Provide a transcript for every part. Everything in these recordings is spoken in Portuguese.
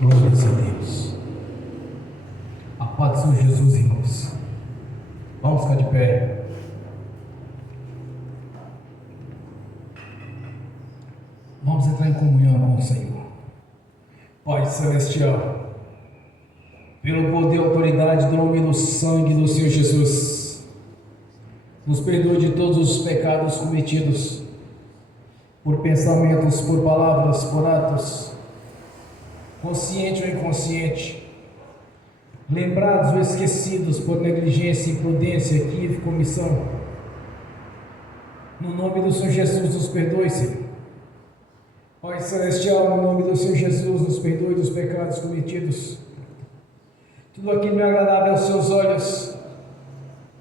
Glórias a Deus. A paz do Senhor Jesus, irmãos. Vamos ficar de pé. Vamos entrar em comunhão com o Senhor. Pai Celestial, pelo poder e autoridade do nome e do sangue do Senhor Jesus, nos perdoe de todos os pecados cometidos, por pensamentos, por palavras, por atos, consciente ou inconsciente, lembrados ou esquecidos por negligência, imprudência, equívoco, omissão. No nome do Senhor Jesus, nos perdoe, Senhor. Pai Celestial, no nome do Senhor Jesus, nos perdoe dos pecados cometidos. Tudo aquilo não é agradável aos seus olhos,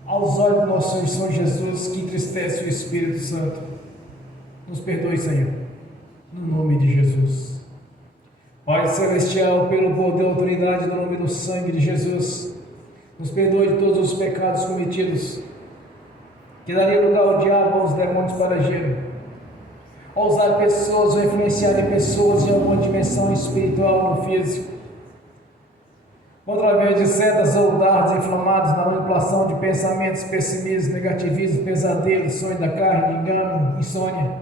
aos olhos do nosso Senhor Jesus, que entristece o Espírito Santo. Nos perdoe, Senhor, no nome de Jesus. Pai Celestial, pelo poder e autoridade do nome do sangue de Jesus, nos perdoe de todos os pecados cometidos, que daria lugar ao diabo, aos demônios para agir, ao usar pessoas ou influenciar em pessoas em alguma dimensão espiritual ou física, através de setas ou dardos inflamados na manipulação de pensamentos, pessimismo, negativismo, pesadelos, sonho da carne, engano, insônia.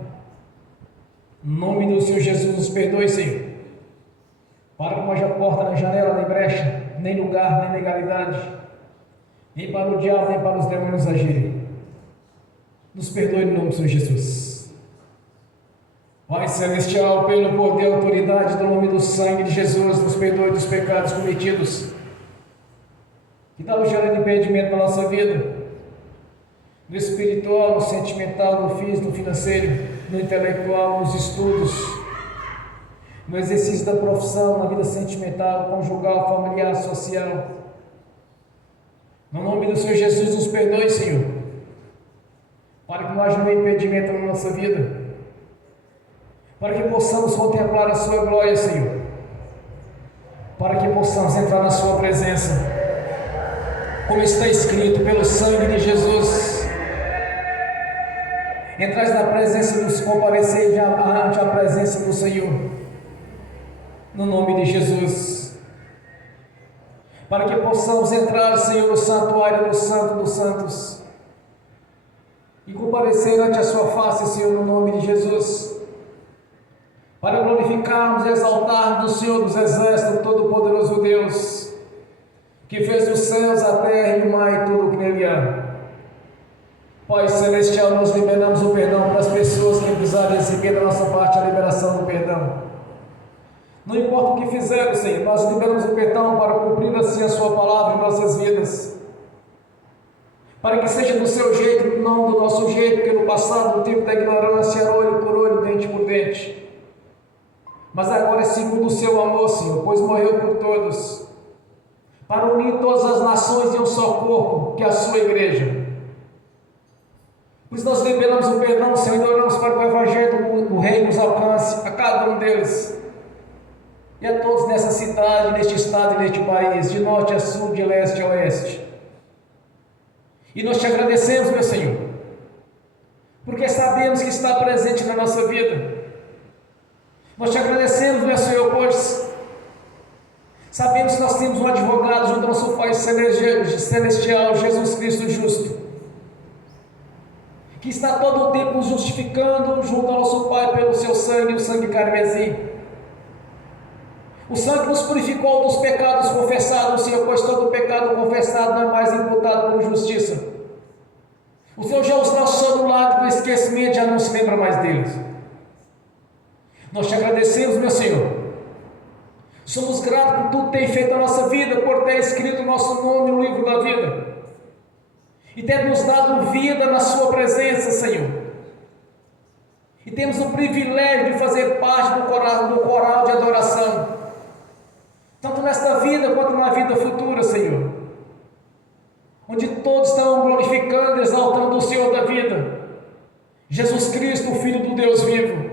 No nome do Senhor Jesus, nos perdoe, Senhor, para que não haja porta, nem janela, nem brecha, nem lugar, nem legalidade, nem para o diabo, nem para os demônios agirem. Nos perdoe no nome do Senhor Jesus. Pai Celestial, pelo poder e autoridade do nome do sangue de Jesus, nos perdoe dos pecados cometidos, que estavam gerando impedimento na nossa vida, no espiritual, no sentimental, no físico, no financeiro, no intelectual, nos estudos, no exercício da profissão, na vida sentimental, conjugal, familiar, social. No nome do Senhor Jesus, nos perdoe, Senhor, para que não haja nenhum impedimento na nossa vida, para que possamos contemplar a sua glória, Senhor, para que possamos entrar na sua presença, como está escrito, pelo sangue de Jesus. Entrais na presença dos compareceres ante a presença do Senhor, no nome de Jesus, para que possamos entrar, Senhor, no santuário do Santo dos Santos e comparecer ante a sua face, Senhor, no nome de Jesus, para glorificarmos e exaltarmos o Senhor dos Exércitos, Todo-Poderoso Deus, que fez os céus, a terra e o mar e tudo o que nele há. Pai Celestial, nós liberamos o perdão para as pessoas que precisarem receber da nossa parte a liberação do perdão. Não importa o que fizeram, Senhor, nós liberamos o perdão para cumprir assim a sua palavra em nossas vidas, para que seja do seu jeito, não do nosso jeito, porque no passado, no tempo da ignorância, era olho por olho, dente por dente. Mas agora é segundo o seu amor, Senhor, pois morreu por todos, para unir todas as nações em um só corpo, que é a sua igreja. Por isso nós liberamos o perdão, Senhor, e oramos para que o Evangelho do Rei nos alcance, a cada um deles, e a todos nessa cidade, neste estado e neste país, de norte a sul, de leste a oeste. E nós te agradecemos, meu Senhor, porque sabemos que está presente na nossa vida. Nós te agradecemos, meu Senhor, pois sabemos que nós temos um advogado junto ao nosso Pai Celestial, Jesus Cristo justo, que está todo o tempo nos justificando junto ao nosso Pai pelo seu sangue, o sangue carmesim. O sangue nos purificou dos pecados confessados, Senhor, pois todo pecado confessado não é mais imputado por justiça. O Senhor já os traçou do lado do esquecimento, já não se lembra mais deles. Nós te agradecemos, meu Senhor. Somos gratos por tudo que tem feito na nossa vida, por ter escrito o nosso nome no livro da vida e ter nos dado vida na sua presença, Senhor. E temos o privilégio de fazer parte do coral de adoração, tanto nesta vida quanto na vida futura, Senhor, onde todos estão glorificando e exaltando o Senhor da vida, Jesus Cristo, o Filho do Deus vivo,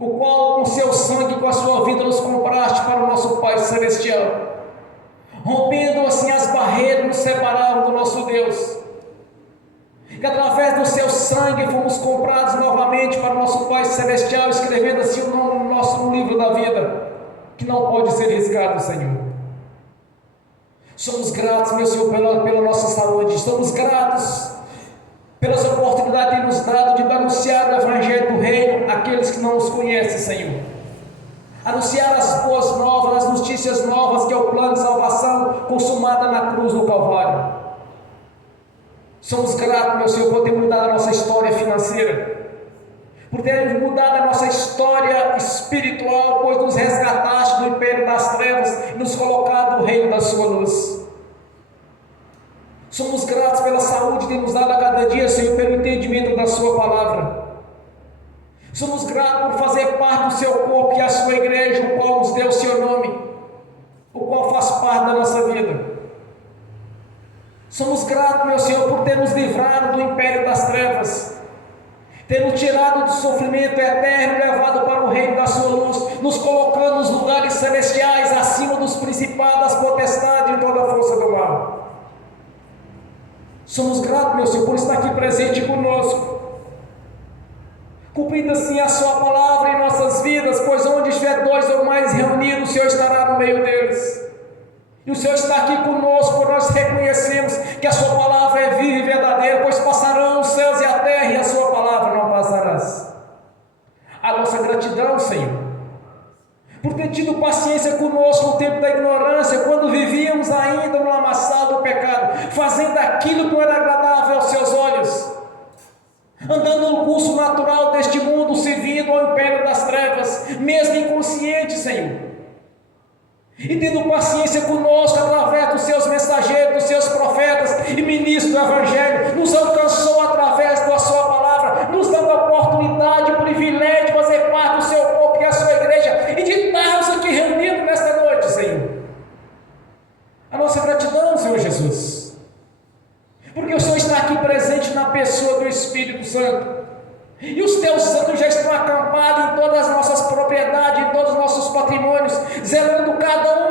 o qual com seu sangue, com a sua vida, nos compraste para o nosso Pai Celestial, rompendo assim as barreiras que nos separavam do nosso Deus, que através do seu sangue fomos comprados novamente para o nosso Pai Celestial, escrevendo assim o nome nosso no livro da vida. que não pode ser riscado, Senhor. Somos gratos, meu Senhor, pela nossa saúde. Somos gratos pelas oportunidades que nos dado de anunciar o Evangelho do Reino àqueles que não os conhecem, Senhor. Anunciar as boas novas, as notícias novas, que é o plano de salvação consumada na cruz do Calvário. Somos gratos, meu Senhor, por ter mudado a nossa história financeira, por ter mudado a nossa história espiritual, pois nos resgataste do império das trevas e nos colocado no reino da sua luz. Somos gratos pela saúde que nos dado a cada dia, Senhor, pelo entendimento da sua palavra. Somos gratos por fazer parte do seu corpo, que é a sua igreja, o qual nos deu o seu nome, o qual faz parte da nossa vida. Somos gratos, meu Senhor, por ter nos livrado do império das trevas, ter nos tirado do sofrimento eterno e levado para o reino da sua luz, nos colocando nos lugares celestiais, acima dos principados, das potestades e toda a força do mal. Somos gratos, meu Senhor, por estar aqui presente conosco, cumprindo assim a sua palavra em nossas vidas, pois onde estiver dois ou mais reunidos, o Senhor estará no meio deles. E o Senhor está aqui conosco, nós reconhecemos que a sua palavra é viva e verdadeira, pois passarão os céus e a terra, e a sua palavra não passarás. A nossa gratidão, Senhor, por ter tido paciência conosco no tempo da ignorância, quando vivíamos ainda no lamaçal do pecado, fazendo aquilo que não era agradável aos seus olhos, andando no curso natural deste mundo, servindo ao império das trevas, mesmo inconsciente, Senhor, e tendo paciência conosco através dos seus mensageiros, dos seus profetas e ministros do Evangelho, nos alcançou através da sua palavra, nos dando a oportunidade, o privilégio de fazer parte do seu corpo, que é a sua igreja, e de estarmos aqui reunidos nesta noite, Senhor. A nossa gratidão, Senhor Jesus, porque o Senhor está aqui presente na pessoa do Espírito Santo, e os teus santos já estão acampados em todas as nossas propriedades, em todos os nossos patrimônios, zelando cada um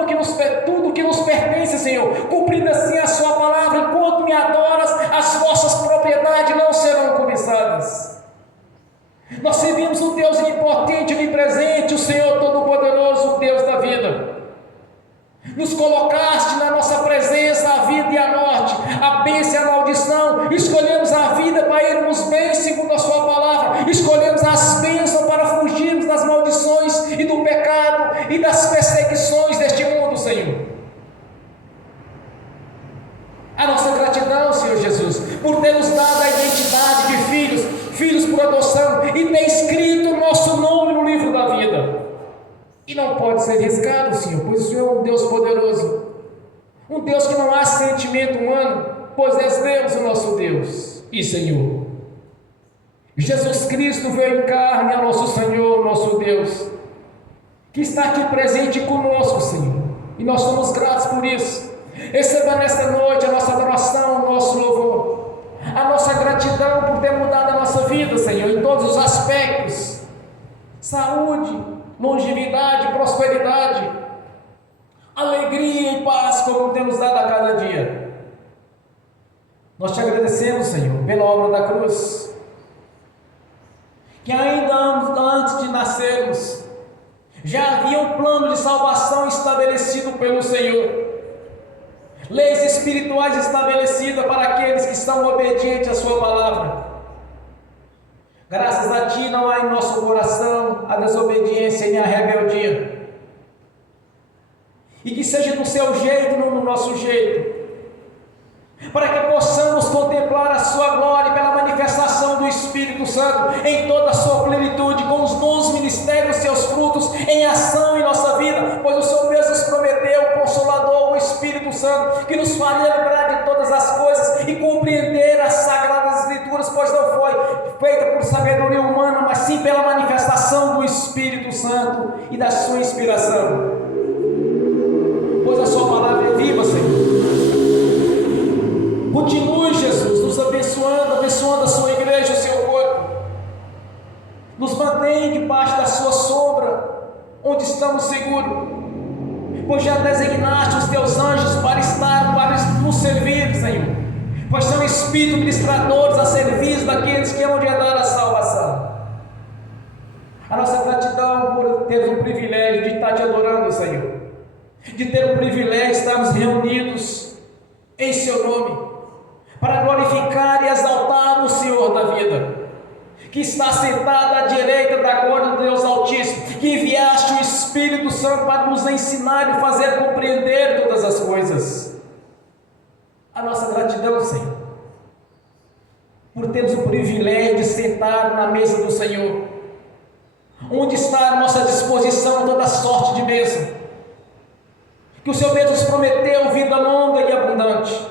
tudo que nos pertence, Senhor, cumprindo assim a sua palavra. Enquanto me adoras, as vossas propriedades não serão cobiçadas. Nós servimos o Deus onipotente e onipresente, o Senhor Todo-Poderoso, o Deus da vida. Nos colocaste na nossa presença a vida e a morte, a bênção e a maldição. Escolhemos a vida para irmos bem segundo a sua palavra. Escolhemos as bênçãos para fugirmos das maldições e do pecado e das perseguições deste mundo, Senhor. A nossa gratidão, Senhor Jesus, por ter nos dado a identidade de filhos por adoção, e ter escrito o nosso nome no livro da vida. E não pode ser riscado, Senhor, pois o Senhor é um Deus poderoso, um Deus que não há sentimento humano, pois és Deus, o nosso Deus e Senhor. Jesus Cristo veio em carne, é nosso Senhor, nosso Deus, que está aqui presente conosco, Senhor, e nós somos gratos por isso. Receba nesta noite a nossa adoração, o nosso louvor, a nossa gratidão por ter mudado a nossa vida, Senhor, em todos os aspectos: saúde, longevidade, prosperidade, alegria e paz, como temos dado a cada dia. Nós te agradecemos, Senhor, pela obra da cruz, que ainda antes de nascermos, já havia um plano de salvação estabelecido pelo Senhor, leis espirituais estabelecidas para aqueles que estão obedientes à sua palavra. Graças a Ti não há em nosso coração a desobediência e a rebeldia, e que seja do Seu jeito, não do nosso jeito, para que possamos contemplar a Sua glória pela manifestação do Espírito Santo em toda a sua plenitude, com os dons, ministérios, seus frutos em ação em nossa vida, pois o Senhor mesmo nos prometeu o Consolador, o Espírito Santo, que nos faria lembrar de todas as coisas e compreender as Sagradas Escrituras, pois não foi feita por sabedoria humana, mas sim pela manifestação do Espírito Santo e da sua inspiração, pois a sua palavra é viva, Senhor. Continue, Jesus, nos abençoando a sua igreja, o seu corpo. Nos mantém debaixo da sua sombra, onde estamos seguros, pois já designaste os teus anjos para nos servir, Senhor, pois são espíritos ministradores a serviço daqueles que hão de herdar a salvação. A nossa gratidão por ter o privilégio de estar te adorando, Senhor, de ter o privilégio de estarmos reunidos em Seu nome, para glorificar e exaltar o Senhor da vida, que está sentado à direita da glória do Deus Altíssimo, que enviaste o Espírito Santo para nos ensinar e fazer compreender todas as coisas. A nossa gratidão, Senhor, por termos o privilégio de sentar na mesa do Senhor, onde está à nossa disposição toda sorte de bênção, que o Senhor Deus nos prometeu vida longa e abundante,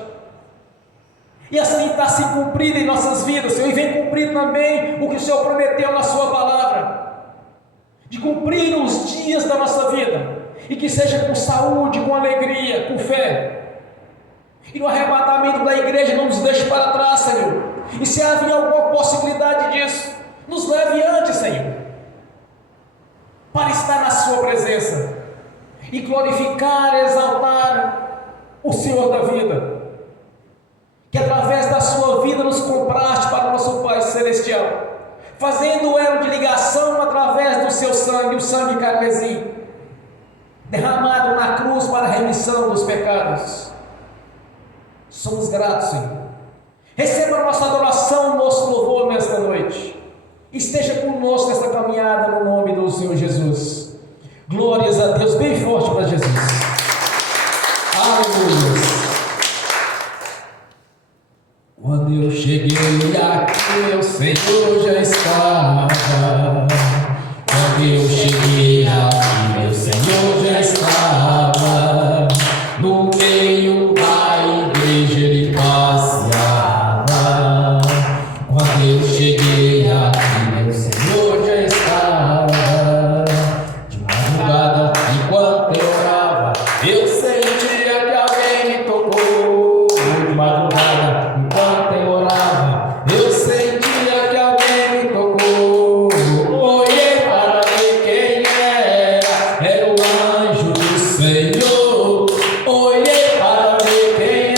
e assim está se cumprindo em nossas vidas, Senhor, e vem cumprir também o que o Senhor prometeu na sua palavra, de cumprir os dias da nossa vida, e que seja com saúde, com alegria, com fé, e no arrebatamento da igreja não nos deixe para trás, Senhor, e se havia alguma possibilidade disso, nos leve antes, Senhor, para estar na sua presença, e glorificar, exaltar o Senhor da vida, que através da sua vida nos compraste para o nosso Pai Celestial, fazendo o elo de ligação através do seu sangue, o sangue carmesim, derramado na cruz para a remissão dos pecados. Somos gratos, Senhor. Receba a nossa adoração, o nosso louvor nesta noite. Esteja conosco nesta caminhada no nome do Senhor Jesus. Glórias a Deus, bem forte para Jesus. Aleluia. Quando eu cheguei aqui, meu Senhor já estava. Quando eu cheguei aqui, meu Senhor já estava. No meio da igreja ele passeava. Quando eu cheguei aqui, meu Senhor já estava. De madrugada, enquanto eu orava, eu sentia que alguém me tocou. De madrugada, enquanto eu orava, eu sentia que alguém me tocou. Olhei para ver quem era o anjo do Senhor. Olhei para ver quem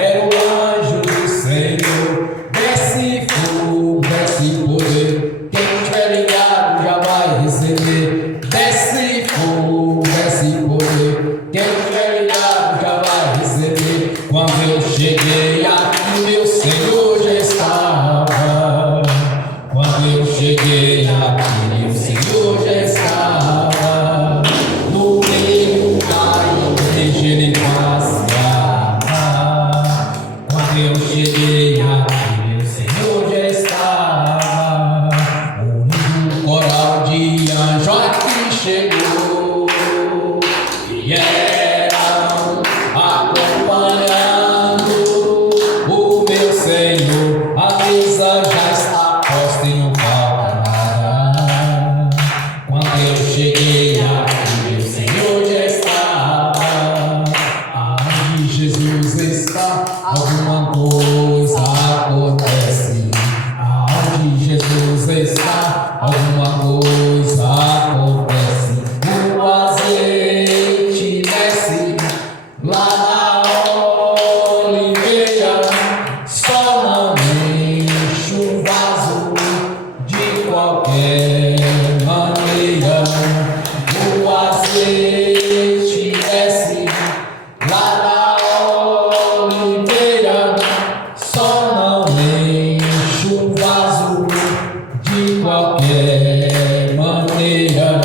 era o anjo do Senhor. Desce fogo, desce poder, quem tiver ligado já vai receber. Desce fogo, desce poder, quem tiver ligado já vai receber. Quando eu cheguei aqui, meu Senhor já estava. Quando eu cheguei aqui, meu Senhor já estava. No meio da igreja ele passeava. Quando eu cheguei aqui, meu Senhor já estava. O coral de anjo aqui chegou e eram acompanhando o meu Senhor. A mesa já está posta e não falta nada. Quando eu cheguei aqui, meu Senhor já estava. Aonde Jesus está, alguma coisa acontece. Aonde Jesus está, alguma coisa acontece. O azeite desce lá na oliveira, só não enche o vaso de qualquer maneira. O azeite desce lá na oliveira, só não enche o vaso de qualquer maneira.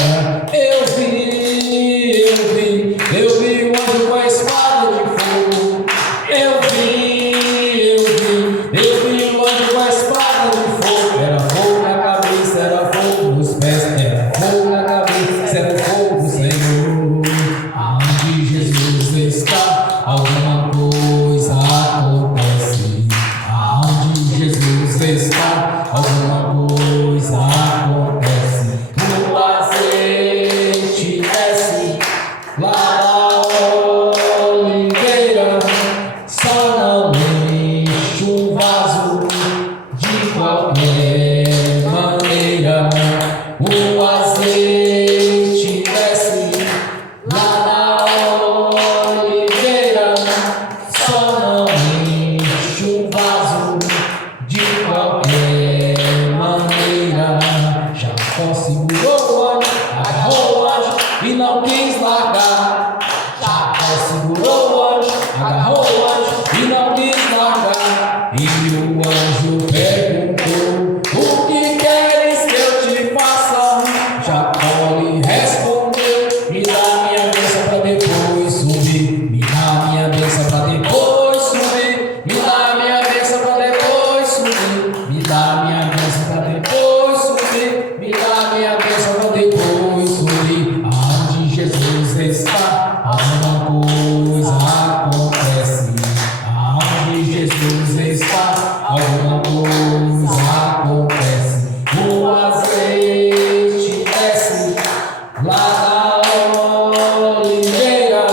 Eu vi um anjo com a espada de fogo. Eu vi um anjo com a espada de fogo. Era fogo na cabeça, era fogo nos pés, era fogo na cabeça, era fogo do Senhor. não quis largar. Jacó segurou o anjo, agarrou o anjo e não quis largar. E o anjo perguntou: o que queres que eu te faça? Jacó lhe respondeu: me dá minha bênção para depois subir. Me dá minha bênção para depois subir. Me dá minha bênção para depois subir. Me dá minha bênção para depois subir. Me dá minha bênção para depois subir. Aonde Jesus está, alguma coisa acontece. Aonde Jesus está, alguma coisa acontece. O azeite desce lá na oliveira,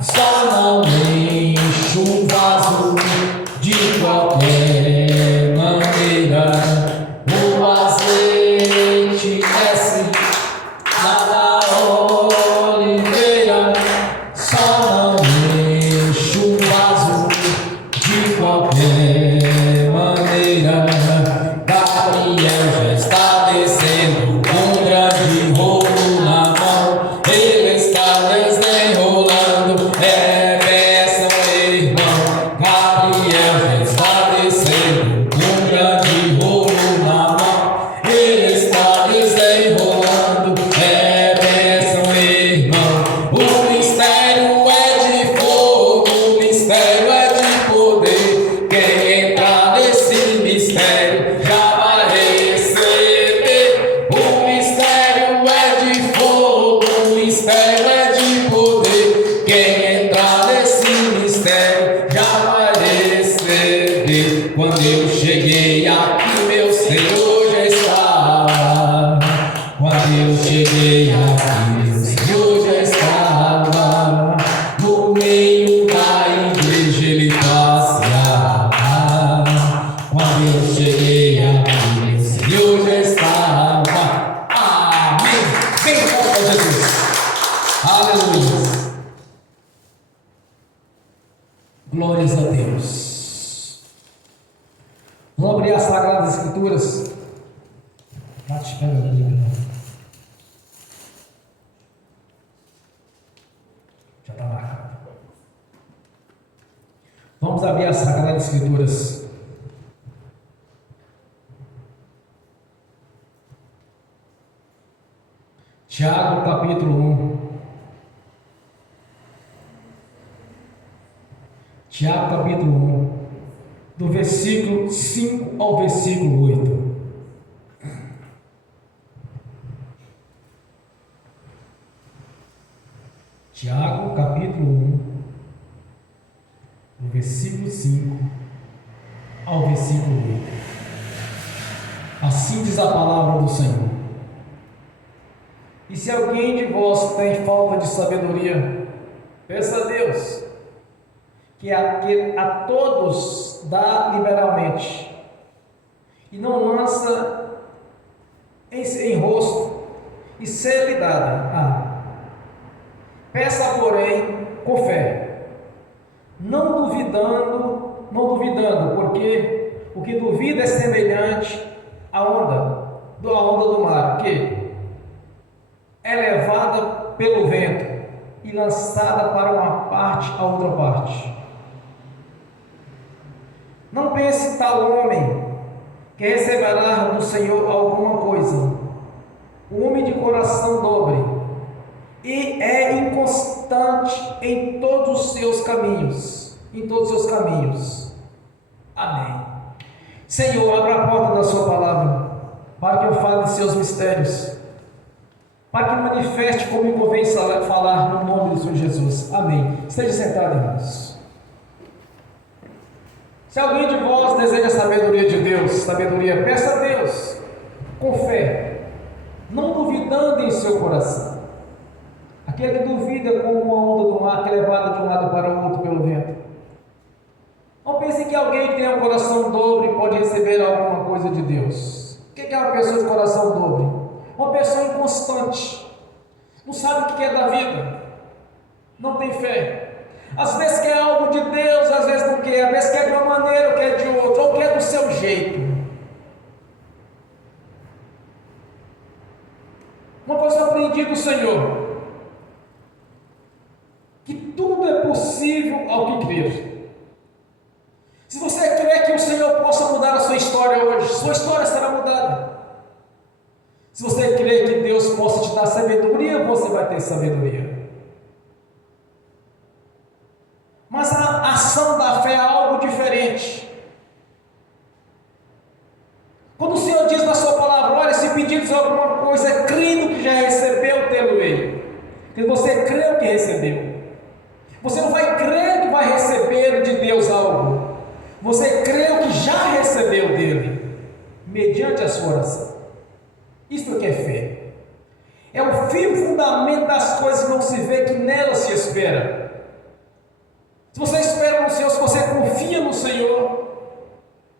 só não enche um vaso de qualquer maneira. O azeite desce lá na oliveira, só não enche um vaso de qualquer maneira. Gabriel já está descendo com um grande rolo na mão. Ele está desenrolando, é bênção, irmão. Gabriel já está descendo com um grande rolo na mão. Ele está desenrolando, é bênção, irmão. O mistério é de fogo, o mistério é de poder. Quem entrar nesse mistério já vai receber. O mistério é de fogo, o mistério é de poder. Quem entrar nesse mistério já vai receber. Quando eu cheguei aqui, meu Senhor já estava. Quando eu cheguei aqui, meu Senhor já estava. No meio da igreja ele passeava. Quando eu cheguei aqui, meu Senhor já estava. Amém. Bem forte para Jesus. Aleluia. Glórias a Deus. Vamos abrir as Sagradas Escrituras. Bate, espera aqui, meu irmão. Já está marcado. Vamos abrir as Sagradas Escrituras. Tiago, capítulo 1. Tiago, capítulo 1. Do versículo 5 ao versículo 8. Tiago, capítulo 1, do versículo 5 ao versículo 8. Assim diz a palavra do Senhor. E se alguém de vós tem falta de sabedoria, peça a Deus, que a todos dá liberalmente, e não lança em rosto, e ser-lhe dada. Peça, porém, com fé, não duvidando, porque o que duvida é semelhante à onda do mar, que é levada pelo vento e lançada para uma parte a outra parte. Não pense tal homem que receberá do Senhor alguma coisa. O homem de coração dobre e é inconstante em todos os seus caminhos. Amém. Senhor, abra a porta da sua palavra, para que eu fale de seus mistérios, para que manifeste como me convém falar no nome do Senhor Jesus. Amém. Esteja sentado, irmãos. Se alguém de vós deseja a sabedoria de Deus, peça a Deus, com fé, não duvidando em seu coração. Aquele que duvida como uma onda do mar que é levada de um lado para o outro pelo vento. Não pense que alguém que tem um coração dobre pode receber alguma coisa de Deus. O que é uma pessoa de coração dobre? Uma pessoa inconstante, não sabe o que é da vida, não tem fé. Às vezes quer algo de Deus, às vezes não quer, às vezes quer de uma maneira, ou quer de outra, ou quer do seu jeito. Uma coisa eu aprendi do Senhor: impossível ao que crer. Se você crê que o Senhor possa mudar a sua história hoje, sua história será mudada. Se você crê que Deus possa te dar sabedoria, você vai ter sabedoria. Mas a ação da fé é algo diferente. Quando o Senhor diz na sua palavra, olha, se pedires alguma coisa, crendo que já recebeu, tê-lo-ei. Porque você creu que recebeu. Você não vai crer que vai receber de Deus algo. Você creu que já recebeu dele, mediante a sua oração. Isso que é fé. É o firme fundamento das coisas que não se vê, que nela se espera. Se você espera no Senhor, se você confia no Senhor,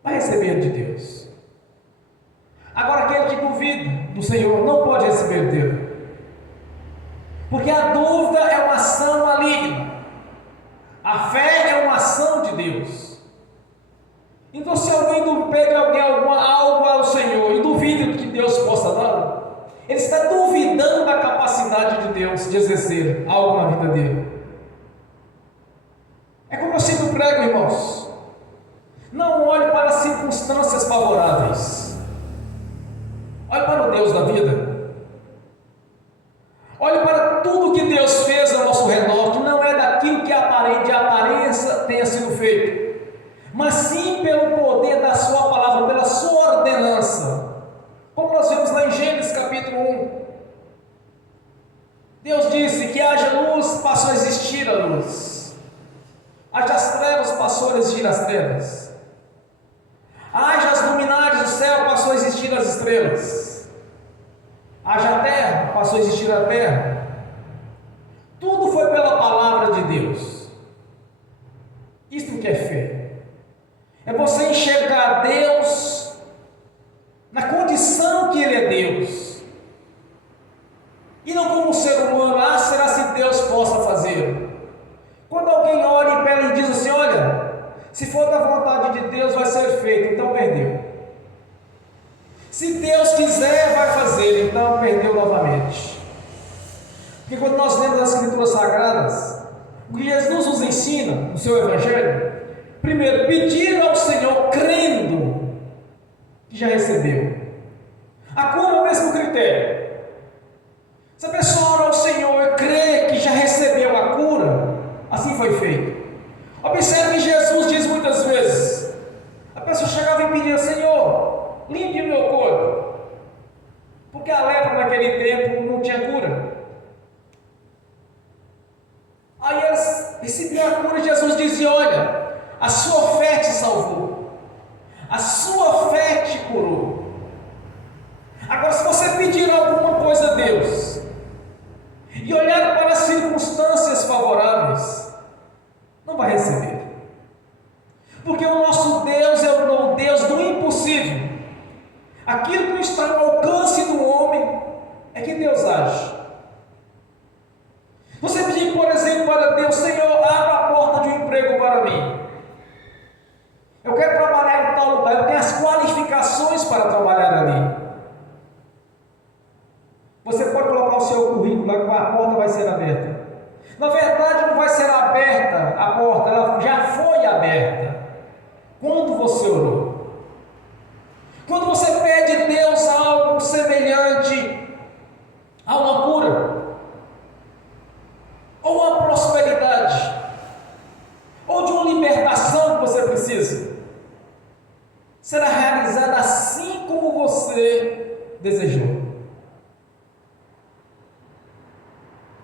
vai receber de Deus. Agora, aquele que duvida do Senhor não pode receber dele, porque a dúvida é uma ação maligna. A fé é uma ação de Deus. Então, se alguém pede algo ao Senhor e duvida do que Deus possa dar, ele está duvidando da capacidade de Deus de exercer algo na vida dele. É como eu sempre prego, irmãos: não olhe para as circunstâncias favoráveis, olhe para o Deus da vida. Olhe para tudo que Deus fez ao nosso redor, que não é daquilo que de aparência tenha sido feito, mas sim pelo poder da sua palavra, pela sua ordenança. Como nós vemos lá em Gênesis capítulo 1, Deus disse que haja luz, passou a existir a luz. Haja as trevas, passou a existir as trevas. Haja as luminares do céu, passou a existir as estrelas. Haja a terra, passou a existir a terra. Tudo foi pela palavra de Deus. Isto que é fé. É você enxergar Deus na condição que Ele é Deus, e não como um ser humano. Será se Deus possa fazer? Quando alguém ora e pede e diz assim: olha, se for da vontade de Deus vai ser feito, então perdeu. Se Deus quiser vai fazer, então perdeu novamente. Porque quando nós lemos as Escrituras Sagradas, o que Jesus nos ensina no seu Evangelho, primeiro, pedir ao Senhor crendo que já recebeu. A cura é o mesmo critério. Se a pessoa ora ao Senhor e crê que já recebeu a cura, assim foi feito. Observe que Jesus diz muitas vezes, a pessoa chegava e pedia: Senhor, limpe o meu corpo, porque a lepra naquele tempo não tinha cura. Aí eles recebiam a cura e Jesus dizia: olha, a sua fé te salvou, a sua fé te curou. Agora, se você pedir alguma coisa a Deus e olhar para as circunstâncias favoráveis, não vai receber, porque o nosso Deus é o Deus do impossível. Aquilo que não está ao alcance do homem é que Deus age. Você pedir, por exemplo, para Deus: Senhor, abra a porta de um emprego para mim. Eu quero trabalhar em tal lugar, eu tenho as qualificações para trabalhar ali. Você pode colocar o seu currículo lá, que a porta vai ser aberta. Na verdade, não vai ser aberta a porta, ela já foi aberta quando você orou. Quando você pede a Deus algo semelhante a uma cura, ou uma prosperidade, ou de uma libertação que você precisa, será realizada assim como você desejou.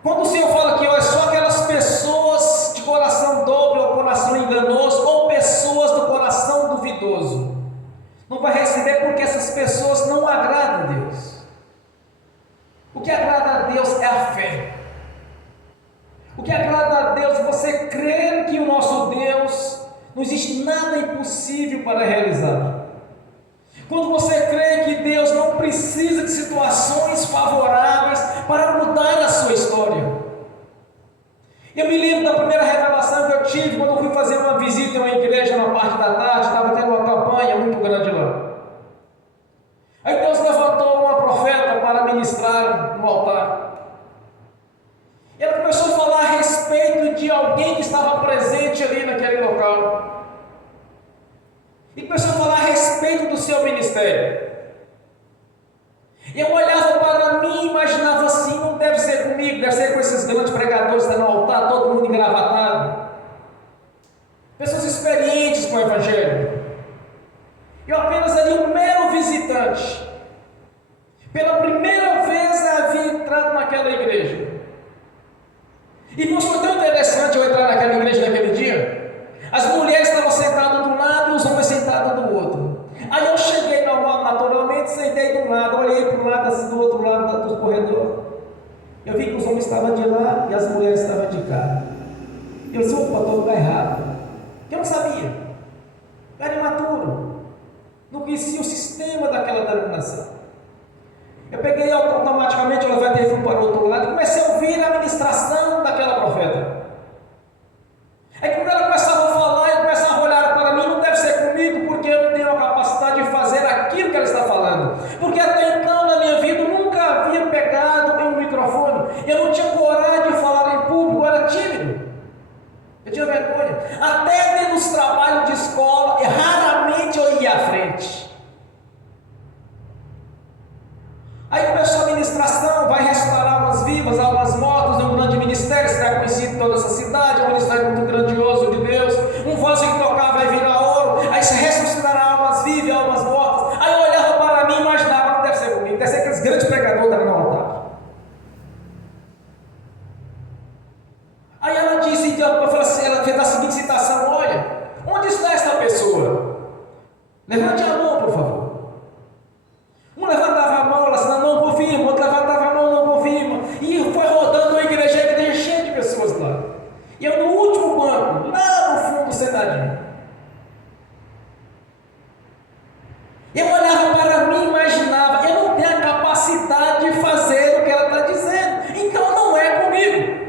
Quando o Senhor fala que é só aquelas pessoas de coração dobre ou coração enganoso, ou pessoas do coração duvidoso, não vai receber, porque essas pessoas não agradam a Deus. O que agrada a Deus é a fé. O que agrada a Deus é você crer que o nosso Deus, não existe nada impossível para realizar. Quando você crê que Deus não precisa de situações favoráveis para mudar a sua história. Eu me lembro da primeira revelação que eu tive quando eu fui fazer uma visita a uma igreja na parte da tarde, estava tendo uma campanha muito grande lá. Aí Deus levantou uma profeta para ministrar no altar. E ela começou a falar a respeito de alguém que estava presente ali naquele local. E começou a falar a respeito do seu ministério. E eu olhava para mim e imaginava assim: não deve ser comigo, deve ser com esses grandes pregadores que estão no altar, todo mundo engravatado. Pessoas experientes com o Evangelho. Eu apenas ali um mero visitante. Pela primeira vez havia entrado naquela igreja. E não foi tão interessante eu entrar naquela igreja naquele dia. As mulheres estavam sentadas de um lado e os homens sentados do outro. Aí eu cheguei naturalmente, sentei de um lado, olhei para um lado, assim, do outro lado do corredor. Eu vi que os homens estavam de lá e as mulheres estavam de cá. Eu disse: opa, estou no lugar errado. Eu não sabia. Eu era imaturo. Não conhecia o sistema daquela denominação. Eu peguei automaticamente, eu levantei e fui para o outro lado e comecei a ouvir a ministração daquela profeta. Aí quando ela começava a falar, eu começava a olhar para mim: não deve ser comigo, porque eu não tenho a capacidade de fazer aquilo que ela está falando. Porque até então na minha vida eu nunca havia pegado em um microfone. Eu não tinha coragem de falar em público, eu era tímido. Eu tinha vergonha. Até dentro dos trabalhos de escola, raramente eu ia à frente. Aí começou a ministração: vai restaurar almas vivas, almas mortas, de um grande ministério, será conhecido em toda essa cidade, é um ministério muito grandioso de Deus, um voz que tocar vai virar ouro, aí se ressuscitará almas vivas e almas mortas. Aí eu olhava para mim e imaginava: não deve ser comigo, deve ser aqueles grandes pregadores da no altar. Aí ela disse, então, ela fez a seguinte citação: olha, onde está esta pessoa? Levante a mão, por favor. Um levantava a mão, ela disse: não confirma. Outro levantava a mão, não confirma. E foi rodando a igreja cheia de pessoas lá. E eu no último banco, lá no fundo, sentadinho. Eu olhava para mim e imaginava: eu não tenho a capacidade de fazer o que ela está dizendo, então não é comigo.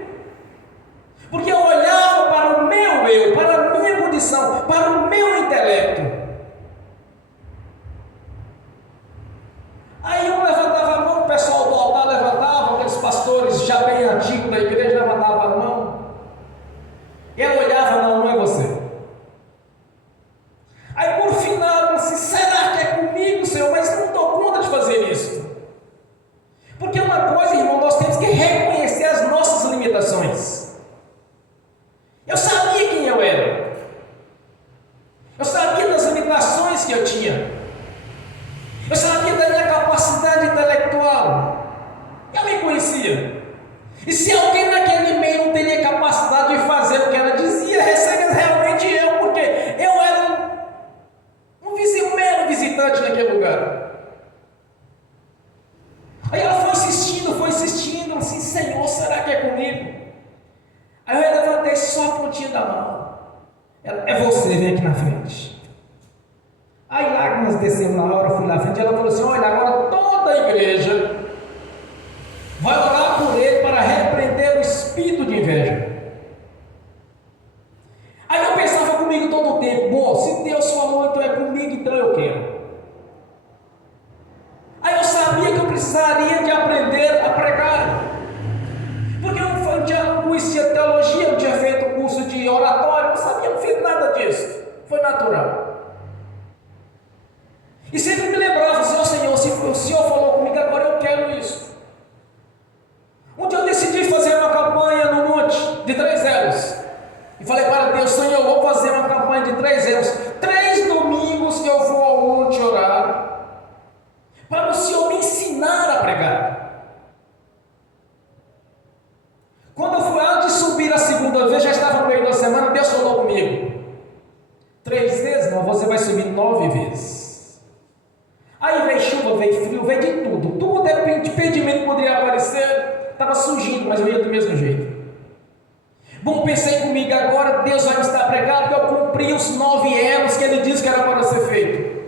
Porque eu olhava para o meu eu, para a minha condição, para o meu intelecto. Aí um levantava a mão, o pessoal do altar levantava, aqueles pastores já bem antigos da igreja levantavam a mão. E eu olhava: não é você. Aí por final eu disse: será que é comigo, Senhor? Mas não dou conta de fazer isso. Porque uma coisa, irmão, nós temos que reconhecer as nossas limitações. Eu sabia quem eu era. Eu sabia das limitações que eu tinha. Eu sabia da minha capacidade intelectual. Eu me conhecia. E se alguém naquele meio não teria capacidade de fazer o que ela dizia, recebe realmente eu, porque eu era um mero visitante naquele lugar. Aí ela foi insistindo, assim: Senhor, será que é comigo? Aí eu levantei só a pontinha da mão. Ela: é você, vem aqui na frente. Aí lágrimas desceram na hora, eu fui na frente, ela falou assim: olha, agora toda a igreja vai orar por ele para repreender o espírito de inveja. Aí eu pensava comigo todo o tempo: bom, se Deus falou, então é comigo, então eu quero. Aí eu sabia que eu precisaria de aprender a pregar, porque eu não conhecia teologia, não tinha feito curso de oratório, não sabia, não fiz nada disso, foi natural. E sempre me lembrava assim: ó Senhor, se o Senhor falou comigo, agora eu quero isso. Um dia eu decidi fazer uma campanha no monte de 3 anos. E falei para Deus: Senhor, eu vou fazer uma campanha de 3 anos. 3 domingos que eu vou ao monte orar, para o Senhor me ensinar a pregar. Quando eu fui antes de subir a segunda vez, já estava no meio da semana, Deus falou comigo: 3 vezes não, você vai subir 9 vezes. Aí veio chuva, veio frio, veio de tudo. Tudo de impedimento poderia aparecer. Estava surgindo, mas eu ia do mesmo jeito. Bom, pensei comigo: agora Deus vai me estar pregando, porque eu cumpri os 9 anos que Ele disse que era para ser feito.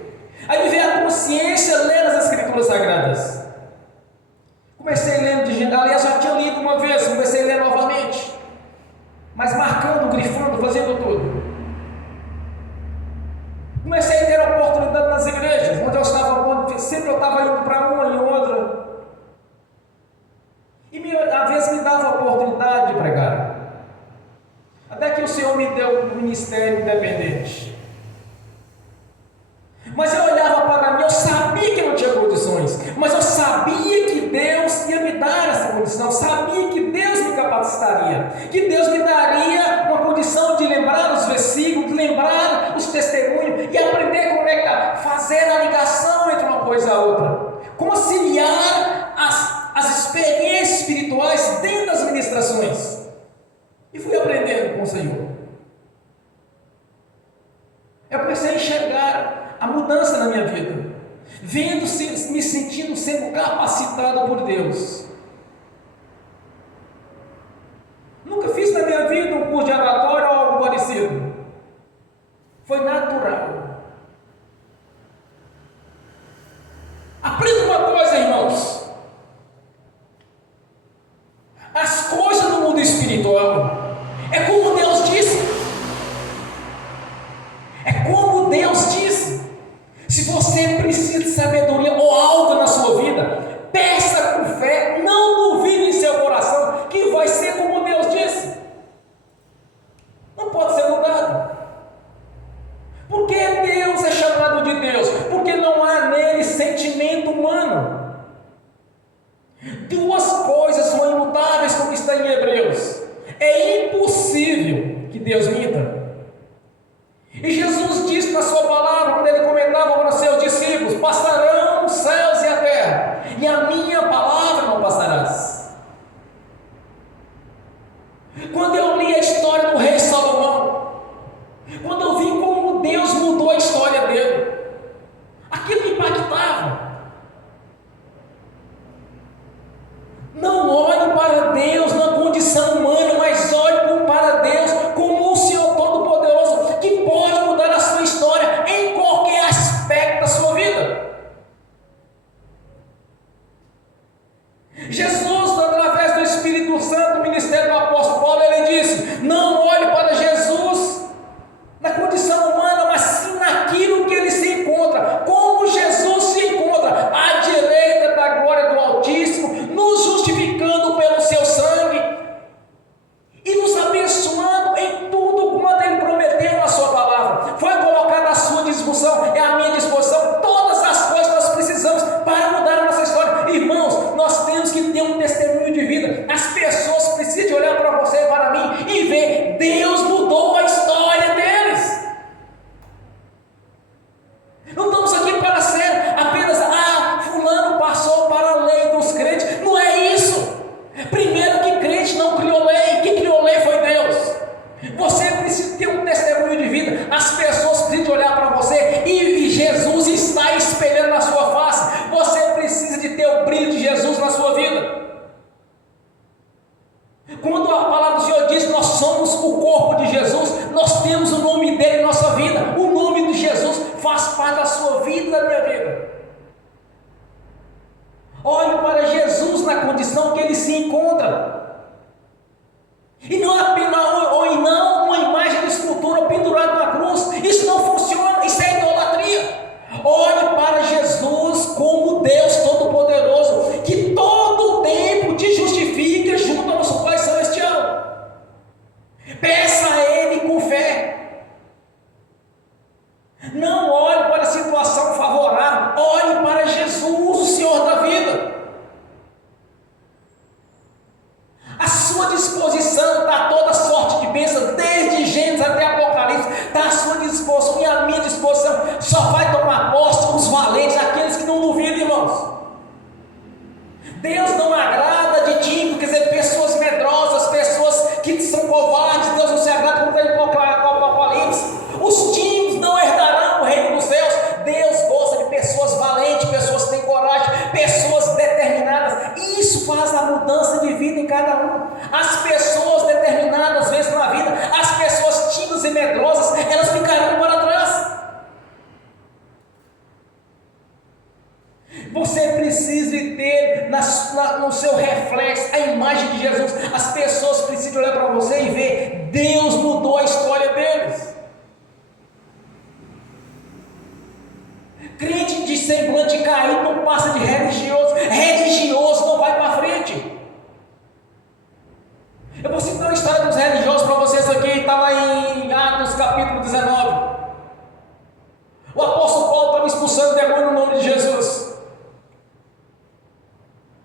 Aí me veio a consciência lendo as Escrituras Sagradas. Comecei lendo de aliás, já tinha lido uma vez, comecei a ler novamente, mas marcando, grifando, fazendo tudo. Comecei a ter oportunidade nas igrejas, onde eu estava, sempre eu estava indo para uma e outra. E às vezes me dava a oportunidade de pregar. ministério independente. Mas eu olhava para mim, eu sabia que eu não tinha condições, mas eu sabia que Deus ia me dar essa condição, eu sabia que Deus me capacitaria, que Deus me daria uma condição de lembrar os versículos, de lembrar os testemunhos e aprender a conectar, fazer a ligação entre uma coisa e a outra, conciliar as experiências espirituais dentro das ministrações. E fui aprendendo com o Senhor. Eu comecei a enxergar a mudança na minha vida, me sentindo sendo capacitado por Deus. Nunca fiz na minha vida um curso de oratório ou algo parecido. Foi natural. Aprenda uma coisa, irmãos. As coisas do mundo espiritual é como Deus disse. É como Deus disse. Se você precisa de sabedoria ou algo na sua vida, peça com fé, não duvide em seu coração que vai ser como Deus disse. Não pode ser mudado. Porque Deus é chamado de Deus, porque não há nele sentimento humano. Duas coisas são imutáveis, como está em Hebreus. É impossível que Deus minta. E Jesus disse na sua palavra, quando ele comentava para os seus discípulos: passarão os céus e a terra, e a minha palavra não passarás. Quando eu li a história do rei Salomão, quando eu vi como Deus mudou a história dele, aquilo me impactava. Não olhe para Deus na condição humana, mas olhe para Deus como o Senhor Todo-Poderoso, que pode mudar a sua história em qualquer aspecto da sua vida. Jesus, através do Espírito Santo, no ministério do apóstolo Paulo, ele disse: não olhe para Jesus na condição humana, mas sim naquilo que ele se encontra, como Jesus se encontra à direita da glória do Altíssimo, nos justificando pelo seu sangue e nos abençoando em tudo quanto ele prometeu na sua palavra. Foi colocado à sua disposição, é à minha disposição, todas as coisas que nós precisamos para mudar a nossa história. Irmãos, nós temos que ter um testemunho de vida. As pessoas precisam de olhar para você e para mim e ver: Deus mudou a história deles. Não estamos aqui para ser apenas fulano passou para a lei dos crentes. Não é isso. Primeiro, que crente não criou lei, quem criou lei foi Deus. Você precisa ter um testemunho de vida. As pessoas precisam de olhar para você e Jesus está espelhando na sua face. Você precisa de ter o brilho de Jesus na sua vida. Quando a palavra do Senhor diz que nós somos o corpo de Jesus, nós temos o nome dele em nossa vida. O nome de Jesus faz parte da sua vida e da minha vida. Olhe para Jesus na condição que ele se encontra. E não apenas uma imagem de escultura pendurada na cruz. Isso não funciona, isso é idolatria. Olhe para Jesus como Deus Todo-Poderoso, que todo o tempo te justifica junto ao nosso Pai Celestial. Peça a Ele com fé. Não olhe para a situação favorável, olhe para Jesus, o Senhor da vida. À sua disposição está toda sorte de bênçãos, desde Gênesis até Apocalipse, está à sua disposição e à minha disposição. Só vai tomar posse os valentes, aqueles que não duvidam, irmãos. Deus não agrada de tímido, quer dizer, pessoas medrosas, pessoas que são covardes. Deus não se agrada quando ele proclama o Apocalipse: os tímidos não herdarão o reino dos céus. Deus gosta de pessoas valentes, pessoas que têm coragem, pessoas determinadas. Isso faz a mudança de vida em cada um. As pessoas determinadas vencem na vida, as pessoas tímidas e medrosas, elas ficarão para trás. Você precisa ter no seu reflexo a imagem de Jesus. As pessoas precisam olhar para você e ver: Deus mudou a história deles. Crente de semblante caído não passa de religioso. Religioso não vai para frente. Eu vou citar uma história dos religiosos para vocês aqui. Está lá em Atos capítulo capítulo 19. O apóstolo Paulo estava expulsando demônio no nome de Jesus.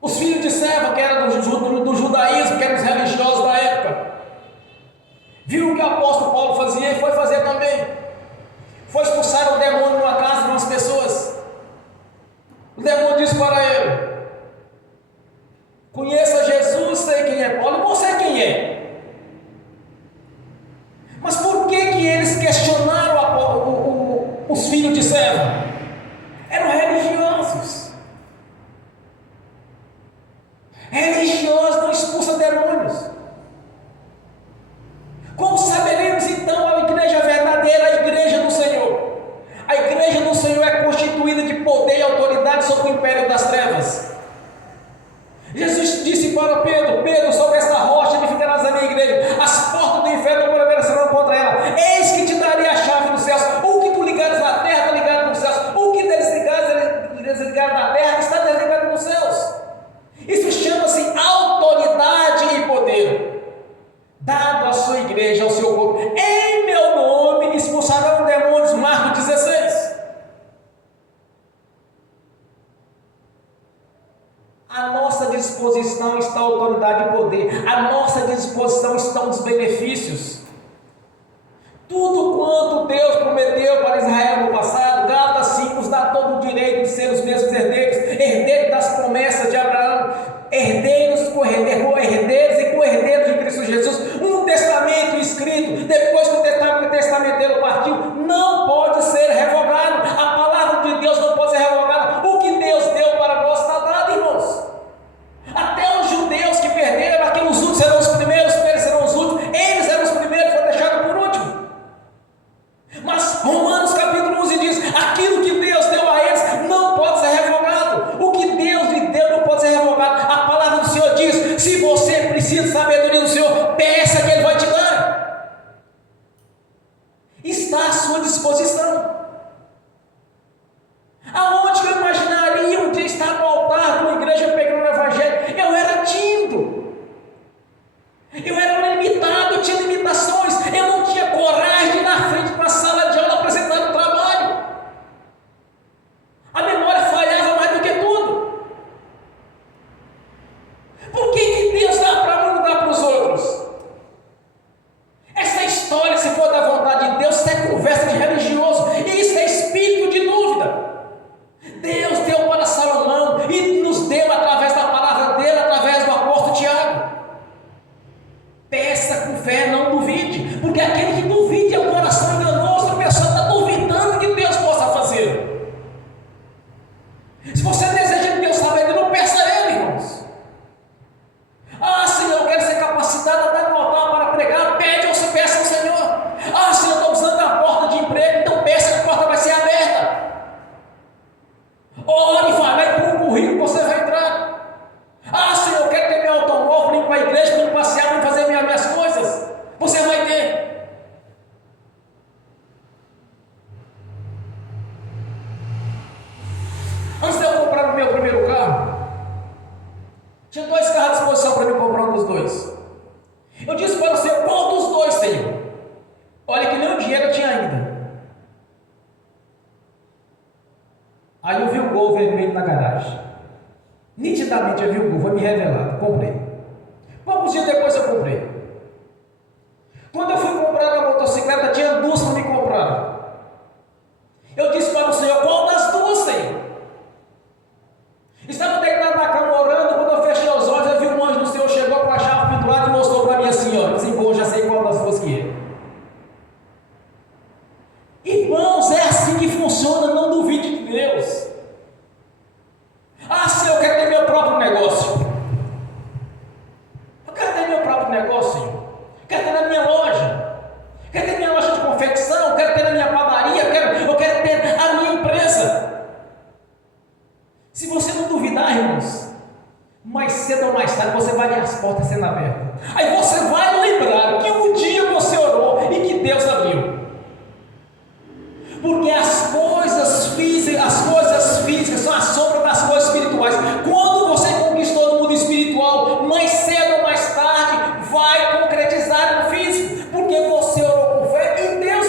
Os filhos de Seva, que eram do judaísmo, que eram os religiosos da época, viram o que o apóstolo Paulo fazia e foi fazer também. Foi expulsar o demônio numa casa de umas pessoas. O demônio disse para ele: conheça Jesus, sei quem é Paulo, e você quem é? Mas por que eles questionaram os filhos de Seva? Eram religiosos. Religiosos não expulsam demônios. Como saberemos então a igreja verdadeira, a igreja do Senhor? A igreja do Senhor é constituída de poder e autoridade sobre o império das trevas. Jesus disse para Pedro: Pedro, sobre esta rocha edificarás a minha igreja, as portas do inferno não prevalecerão contra ela. Eis que te darei a chave dos céus. O que tu ligares na terra está ligado nos céus, o que desligares na terra está desligado nos céus. Isso chama-se autoridade e poder, dado à sua igreja, ao seu corpo. Em meu nome expulsarão demônios. Marcos 16. À nossa disposição está a autoridade e poder. À nossa disposição estão os benefícios. Tudo quanto Deus prometeu para Israel no passado, Gálatas 5 nos dá todo o direito de ser os mesmos herdeiros, herdeiros das promessas de Abraão, herdeiros e co-herdeiros de Cristo Jesus. Um testamento escrito, depois que o testamenteiro partiu, não pode ser revogado. A palavra de Deus não pode ser revogada. O que Deus deu para nós está dado, irmãos. Até os judeus que perderam, aqueles últimos serão os primeiros, eles serão os últimos, eles eram os primeiros, foram deixados por último. Mas Romanos capítulo 11 diz: aquilo que Deus deu a eles não pode ser revogado. O que Deus lhe deu não pode ser revogado. A palavra do Senhor diz: se você precisa de sabedoria do Senhor, peça que Ele vai te dar. Está à sua disposição. Aonde que eu imaginaria um dia estar no altar de uma igreja pegando o evangelho? Eu era tímido, eu era limitado, eu tinha limitações, eu não tinha coragem de ir na frente para a sala de aula apresentar o trabalho. A memória falhava mais do que tudo. Por que Deus dá para um e não dá para os outros? Essa história, se for da vontade de Deus, isso é conversa de religioso, e isso é espírito de dúvida. Deus deu para Salomão e nos deu através da palavra dele, através do apóstolo Tiago. Peça com fé, não duvide, porque aquele que duvide é um coração enganoso. A pessoa está duvidando que Deus possa fazer. Se você deseja que Deus saiba, não peça a Ele, irmãos. Ah, Senhor, eu quero ser capacitado a estar no altar para pregar. Pede ou se peça ao Senhor. Ah, Senhor, eu estou precisando da porta de emprego, então peça que a porta vai ser aberta. Ore, vai lá e põe um currículo, você vai entrar. Ah, Senhor, eu quero ter meu automóvel para ir para a igreja, para ir passear, para fazer minhas coisas. Você vai ter. Antes de eu comprar o meu primeiro carro, tinha 2 carros à disposição para mim comprar um dos 2. Eu disse para o Senhor: qual dos 2, Senhor? Olha que nem o dinheiro eu tinha ainda. Aí eu vi o Gol vermelho na garagem. Nitidamente eu vi o Gol, foi me revelado. Comprei. Poucos dias depois eu comprei. Quando eu fui comprar a motocicleta, tinha 2 para me comprar. Eu disse para o Senhor: qual das 2, Senhor? Estava deitado na cama orando. Quando eu fechei os olhos, eu vi um anjo do Senhor chegou com a chave pendurada e mostrou para mim assim: ó, disse: bom, já sei qual das 2 que é. Irmãos, é assim que funciona, não duvide de Deus. Ah, Senhor, eu quero ter meu próprio negócio. Eu quero ter meu próprio negócio, Senhor. Quero ter na minha loja. Quero ter minha loja de confecção. Quero ter na minha padaria. Eu quero ter a minha empresa. Se você não duvidar, irmãos, mais cedo ou mais tarde você vai ver as portas sendo abertas. Aí você vai lembrar que um dia você orou e que Deus abriu. Porque as coisas físicas são a sombra das coisas espirituais. Quando você conquistou no mundo espiritual, mais cedo ou mais tarde vai concretizar no físico, porque você orou com fé e Deus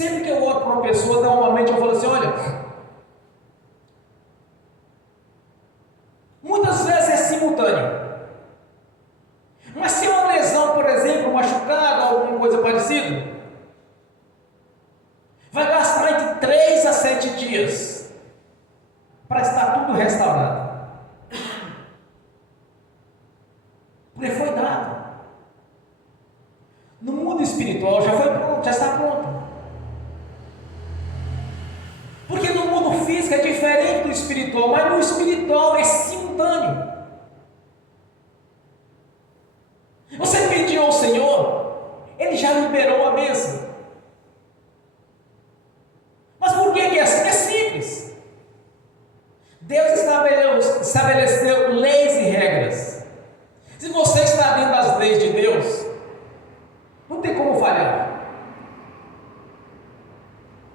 Sempre que eu oro para uma pessoa, normalmente eu falo assim: olha, muitas vezes é simultâneo. Mas se é uma lesão, por exemplo, um machucado, alguma coisa parecida, vai gastar entre 3 a 7 dias para estar tudo restaurado. Porque foi dado. No mundo espiritual já foi pronto, já está pronto. Porque no mundo físico é diferente do espiritual, mas no espiritual é simultâneo. Você pediu ao Senhor, Ele já liberou a bênção. Mas por que é assim? É simples. Deus estabeleceu leis e regras. Se você está dentro das leis de Deus, não tem como falhar.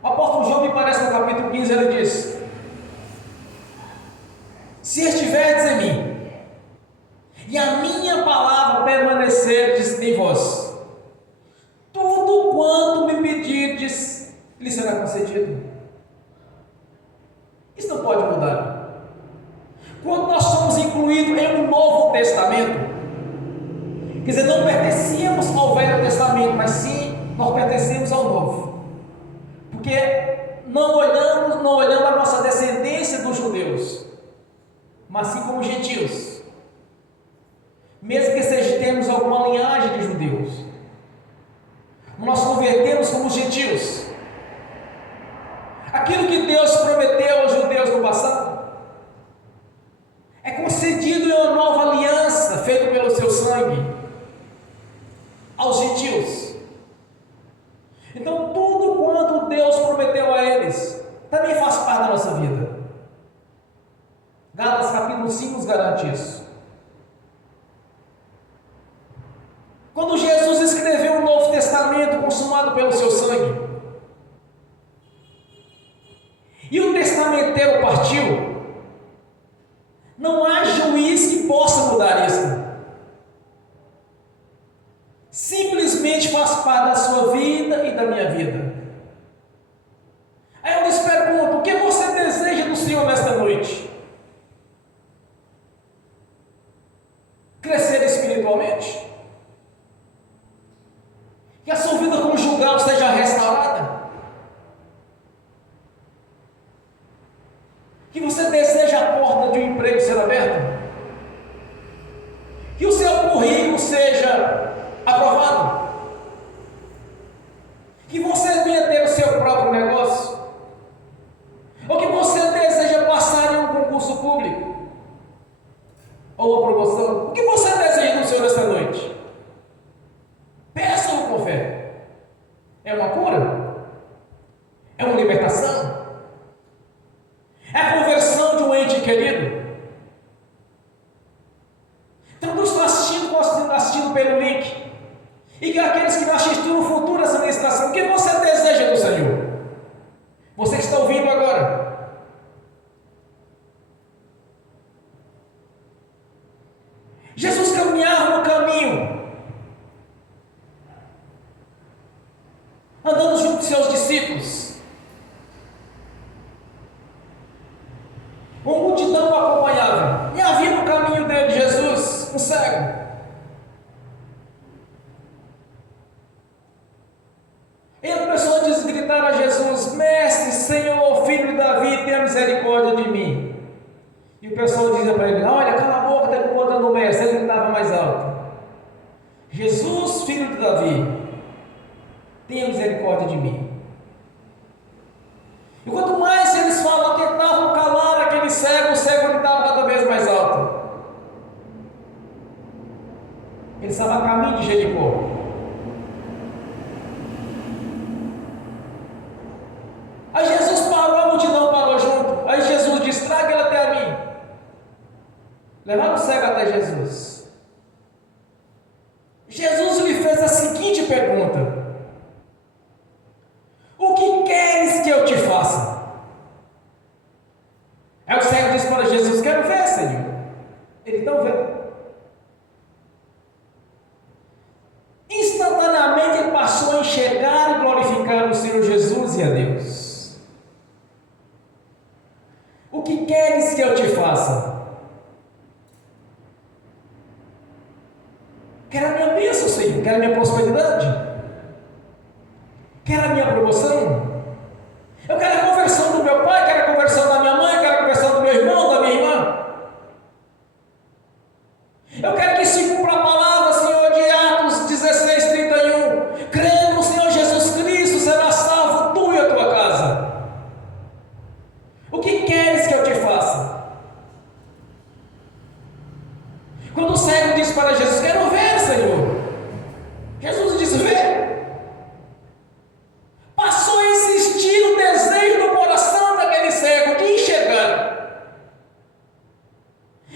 O apóstolo João, me parece, no capítulo 15, ele diz: se estiverdes em mim, e a minha palavra permanecerdes em vós, tudo quanto me pedirdes, lhe será concedido. Isso não pode mudar. Quando nós somos incluídos em um Novo Testamento, quer dizer, não pertencíamos ao Velho Testamento, mas sim, nós pertencemos ao Novo. Porque não olhamos a nossa descendência dos judeus, mas sim como gentios. Mesmo que temos alguma linhagem de judeus, nós convertemos como gentios. Aquilo que Deus prometeu aos judeus no passado é concedido em uma nova aliança feita pelo seu sangue aos gentios. Então tudo quanto Deus prometeu a eles também faz parte da nossa vida. Gálatas capítulo 5 nos garante isso. Quando Jesus escreveu o Novo Testamento consumado pelo seu sangue, e o testamenteiro partiu, não há juiz que possa mudar isso. Simplesmente faz parte da sua vida e da minha vida. Aí eu lhes pergunto: o que você deseja do Senhor nesta noite? Crescer espiritualmente? Que a sua vida conjugal seja restaurada? Que você deseja a porta de um emprego ser aberta? Que o seu currículo seja aprovado? Que você venha ter o seu próprio negócio? Ou que você deseja passar em um concurso público? Ou uma promoção? O que você deseja do Senhor nesta noite? Peça-o com fé. É uma cura? É uma libertação? É a conversão de um ente querido? Então, não estou assistindo pelo link. E que aqueles que não assistirem no futuro essa ministração, o que você deseja do Senhor? Você que está ouvindo agora. Jesus caminhava no caminho, andando junto com seus discípulos. Uma multidão o acompanhava, e havia no caminho dele de Jesus um cego. Ele começou a gritar a Jesus: Mestre, Senhor, filho de Davi, tenha misericórdia de mim. E o pessoal dizia para ele: olha, cala a boca, está incomodando o mestre. Ele gritava mais alto: Jesus, filho de Davi, tenha misericórdia de mim. E quanto mais eles falam, tentavam calar aquele cego, o cego gritava cada vez mais alto. Ele estava a caminho de Jericó. Aí Jesus parou, a multidão parou junto. Aí Jesus disse: traga ele até a mim. Levaram o cego até Jesus. Jesus lhe fez a seguinte pergunta: o que queres que eu te faça? Aí o cego disse para Jesus: quero ver, Senhor. Ele então vê. Instantaneamente ele passou a enxergar e glorificar o Senhor Jesus dizer a Deus: o que queres que eu te faça? Quero a minha bênção, Senhor, quero a minha prosperidade, quero a minha promoção, eu quero a conversão do meu pai, quero a conversão da minha mãe, quero a conversão do meu irmão, da minha irmã. Eu quero que se cumpra a palavra, Senhor, de Atos 16:31, crendo no Senhor Jesus Cristo, será salvo tu e a tua casa. O que queres que eu te faça? Quando o cego diz para Jesus: quero ver, Senhor, Jesus diz: vê. Passou a existir o desejo no coração daquele cego de enxergar.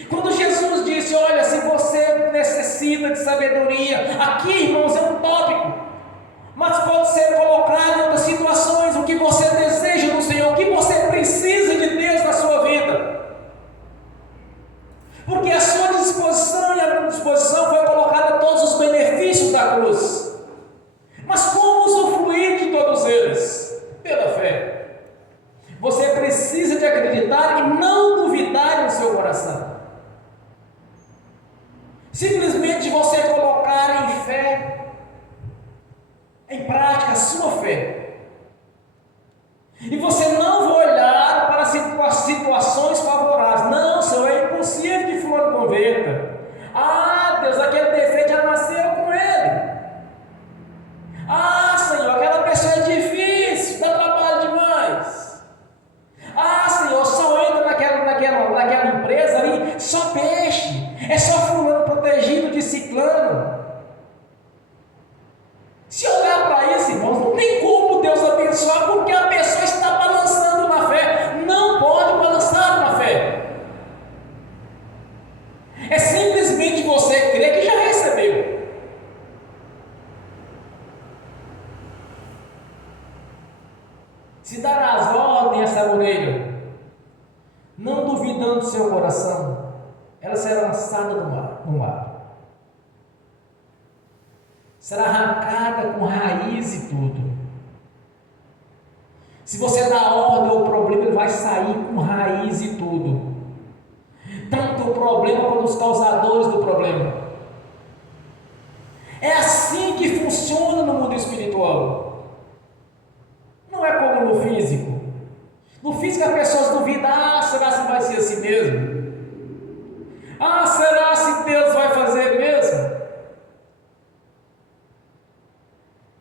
Quando Jesus disse: olha, se você necessita de sabedoria, aqui, irmãos, é um tópico, mas pode ser colocado em outras situações, o que você deseja do Senhor, o que você precisa de Deus na sua vida. Porque a sua disposição e a minha disposição foi colocada todos os benefícios da cruz. Mas como usufruir de todos eles? Pela fé. Você precisa de acreditar e não duvidar no seu coração. Simplesmente você colocar em fé, em prática, a sua fé. E você não vai olhar para as situações favoráveis. Não, Senhor, é impossível que fulano converta. Ah, Deus, aquele defeito já nasceu com ele. Ah, Senhor, aquela pessoa é difícil, dá trabalho demais. Ah, Senhor, só entra naquela empresa ali, só peixe. É só fulano protegido de ciclano. Se olhar para isso, irmãos, não tem como Deus abençoar, porque a pessoa está balançando na fé. Não pode balançar na fé. É simplesmente você crer que já recebeu. Se dará as ordens essa orelha, não duvidando do seu coração, ela será lançada no mar. Será arrancada com raiz e tudo. Se você dá ordem ao problema, ele vai sair com raiz e tudo. Tanto o problema quanto os causadores do problema. É assim que funciona no mundo espiritual. Não é como no físico. No físico as pessoas duvidam: ah, será que vai ser assim mesmo? Ah, será que Deus vai fazer mesmo?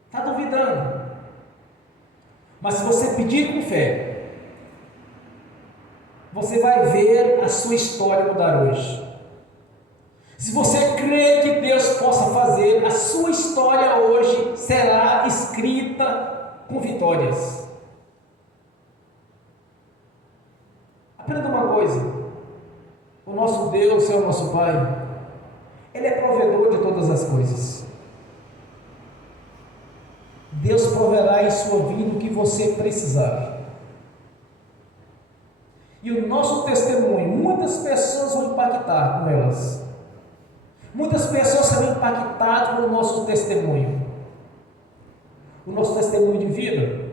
Está duvidando. Mas se você pedir com fé, você vai ver a sua história mudar hoje. Se você crer que Deus possa fazer, a sua história hoje será escrita com vitórias. Aprenda uma coisa: o nosso Deus é o nosso Pai. Ele é provedor de todas as coisas. Deus proverá em sua vida o que você precisar. E o nosso testemunho, muitas pessoas vão impactar com elas. Muitas pessoas serão impactadas com o nosso testemunho. O nosso testemunho de vida,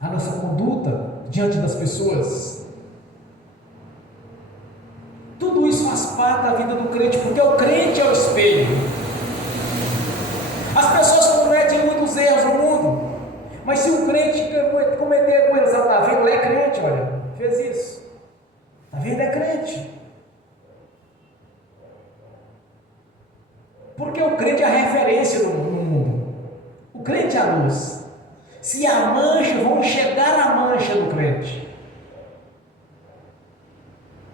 a nossa conduta diante das pessoas. Tudo isso faz parte da vida do crente, porque o crente é o espelho. As pessoas cometem muitos erros no mundo, mas se o crente cometer erros, está vendo? Ele é crente, olha, fez isso. Está vendo? É crente. Porque o crente é a referência no mundo. O crente é a luz. Se há mancha, vão enxergar a mancha do crente.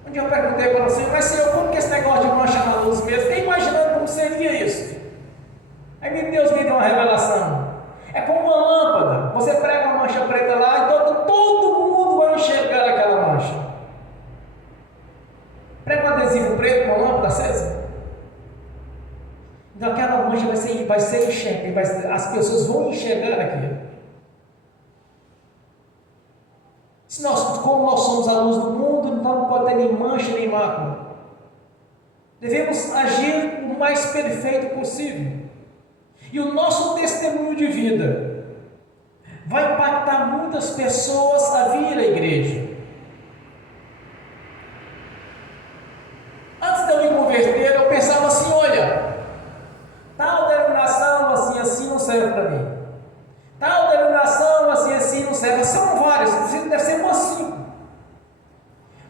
Um dia eu perguntei para você: mas Senhor, como que esse negócio de mancha na luz mesmo? Fiquei imaginando como seria isso. Aí Deus me deu uma revelação. É como uma lâmpada. Você prega uma mancha preta lá e todo mundo vai enxergar aquela mancha. Prega um adesivo preto com uma lâmpada acesa. Então aquela mancha vai ser enxergada. As pessoas vão enxergar aquilo. Como nós somos a luz do mundo, então não pode ter nem mancha nem mácula. Devemos agir o mais perfeito possível. E o nosso testemunho de vida vai impactar muitas pessoas a vir à igreja. Antes de eu me converter, eu pensava assim: olha, tal denominação assim não serve para mim. Tal denominação assim não serve. São várias, deve ser umas 5.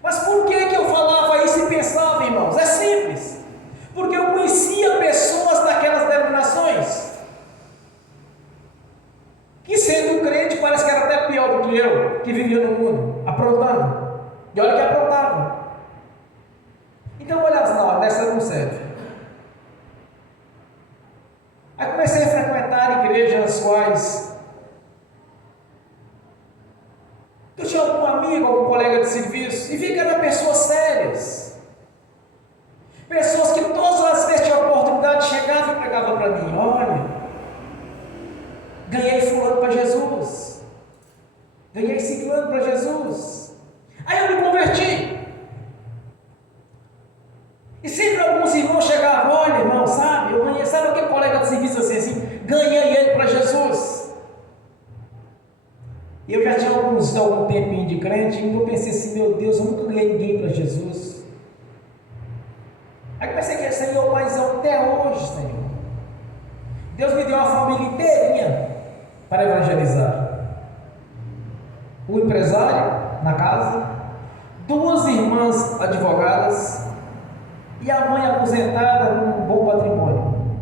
Mas por que eu falava isso e pensava, irmãos? É simples. Porque eu conhecia pessoas daquelas denominações que, sendo crente, parece que era até pior do que eu, que vivia no mundo, aprontando. E olha que aprontava. Então eu olhava assim: não, dessa não serve. Aí comecei a frequentar igrejas nas quais eu tinha algum amigo, algum colega de serviço, e vi que eram pessoas sérias, pessoas que todas as vezes tinham oportunidade, chegavam e pregavam para mim: olha, ganhei fulano para Jesus, ganhei ciclano para Jesus. Aí eu me converti, e sempre alguns irmãos chegavam: olha, irmão, sabe, eu ganhei, sabe aquele colega de serviço assim, ganhei ele para Jesus. Eu já tinha algum tempinho de crente, e eu pensei assim: meu Deus, eu nunca ganhei ninguém para Jesus. Aí pensei que, Senhor, mas até hoje, Senhor, Deus me deu uma família inteirinha para evangelizar. O empresário na casa, 2 irmãs advogadas e a mãe aposentada com um bom patrimônio.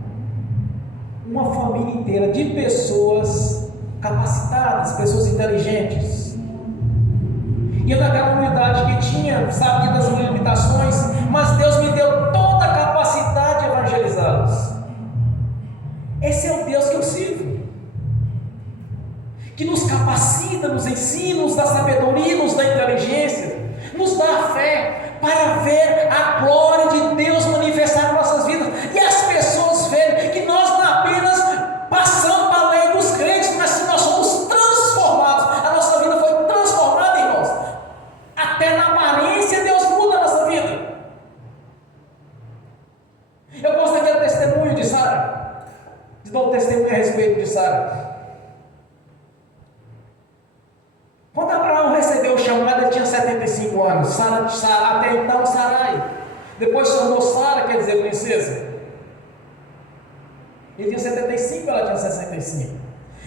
Uma família inteira de pessoas capacitadas, pessoas inteligentes. E eu naquela comunidade que tinha, sabia das limitações, mas Deus me deu toda a capacidade de evangelizá-los. Esse é o Deus que eu sirvo, que nos capacita, nos ensina, nos dá sabedoria, nos dá inteligência, nos dá a fé para ver a glória de Deus manifestar em nossas vidas, e as pessoas verem que nós não apenas passamos para além dos crentes, mas que nós somos transformados. A nossa vida foi transformada, irmãos. Até na aparência Deus muda a nossa vida. Eu gosto daquele testemunho de Sara, de dar um testemunho a respeito de Sara. Quando Abraão recebeu o chamado, ele tinha 75 anos. Sara, até então, Sarai. Depois chamou Sara, quer dizer princesa. Ele tinha 75, ela tinha 65.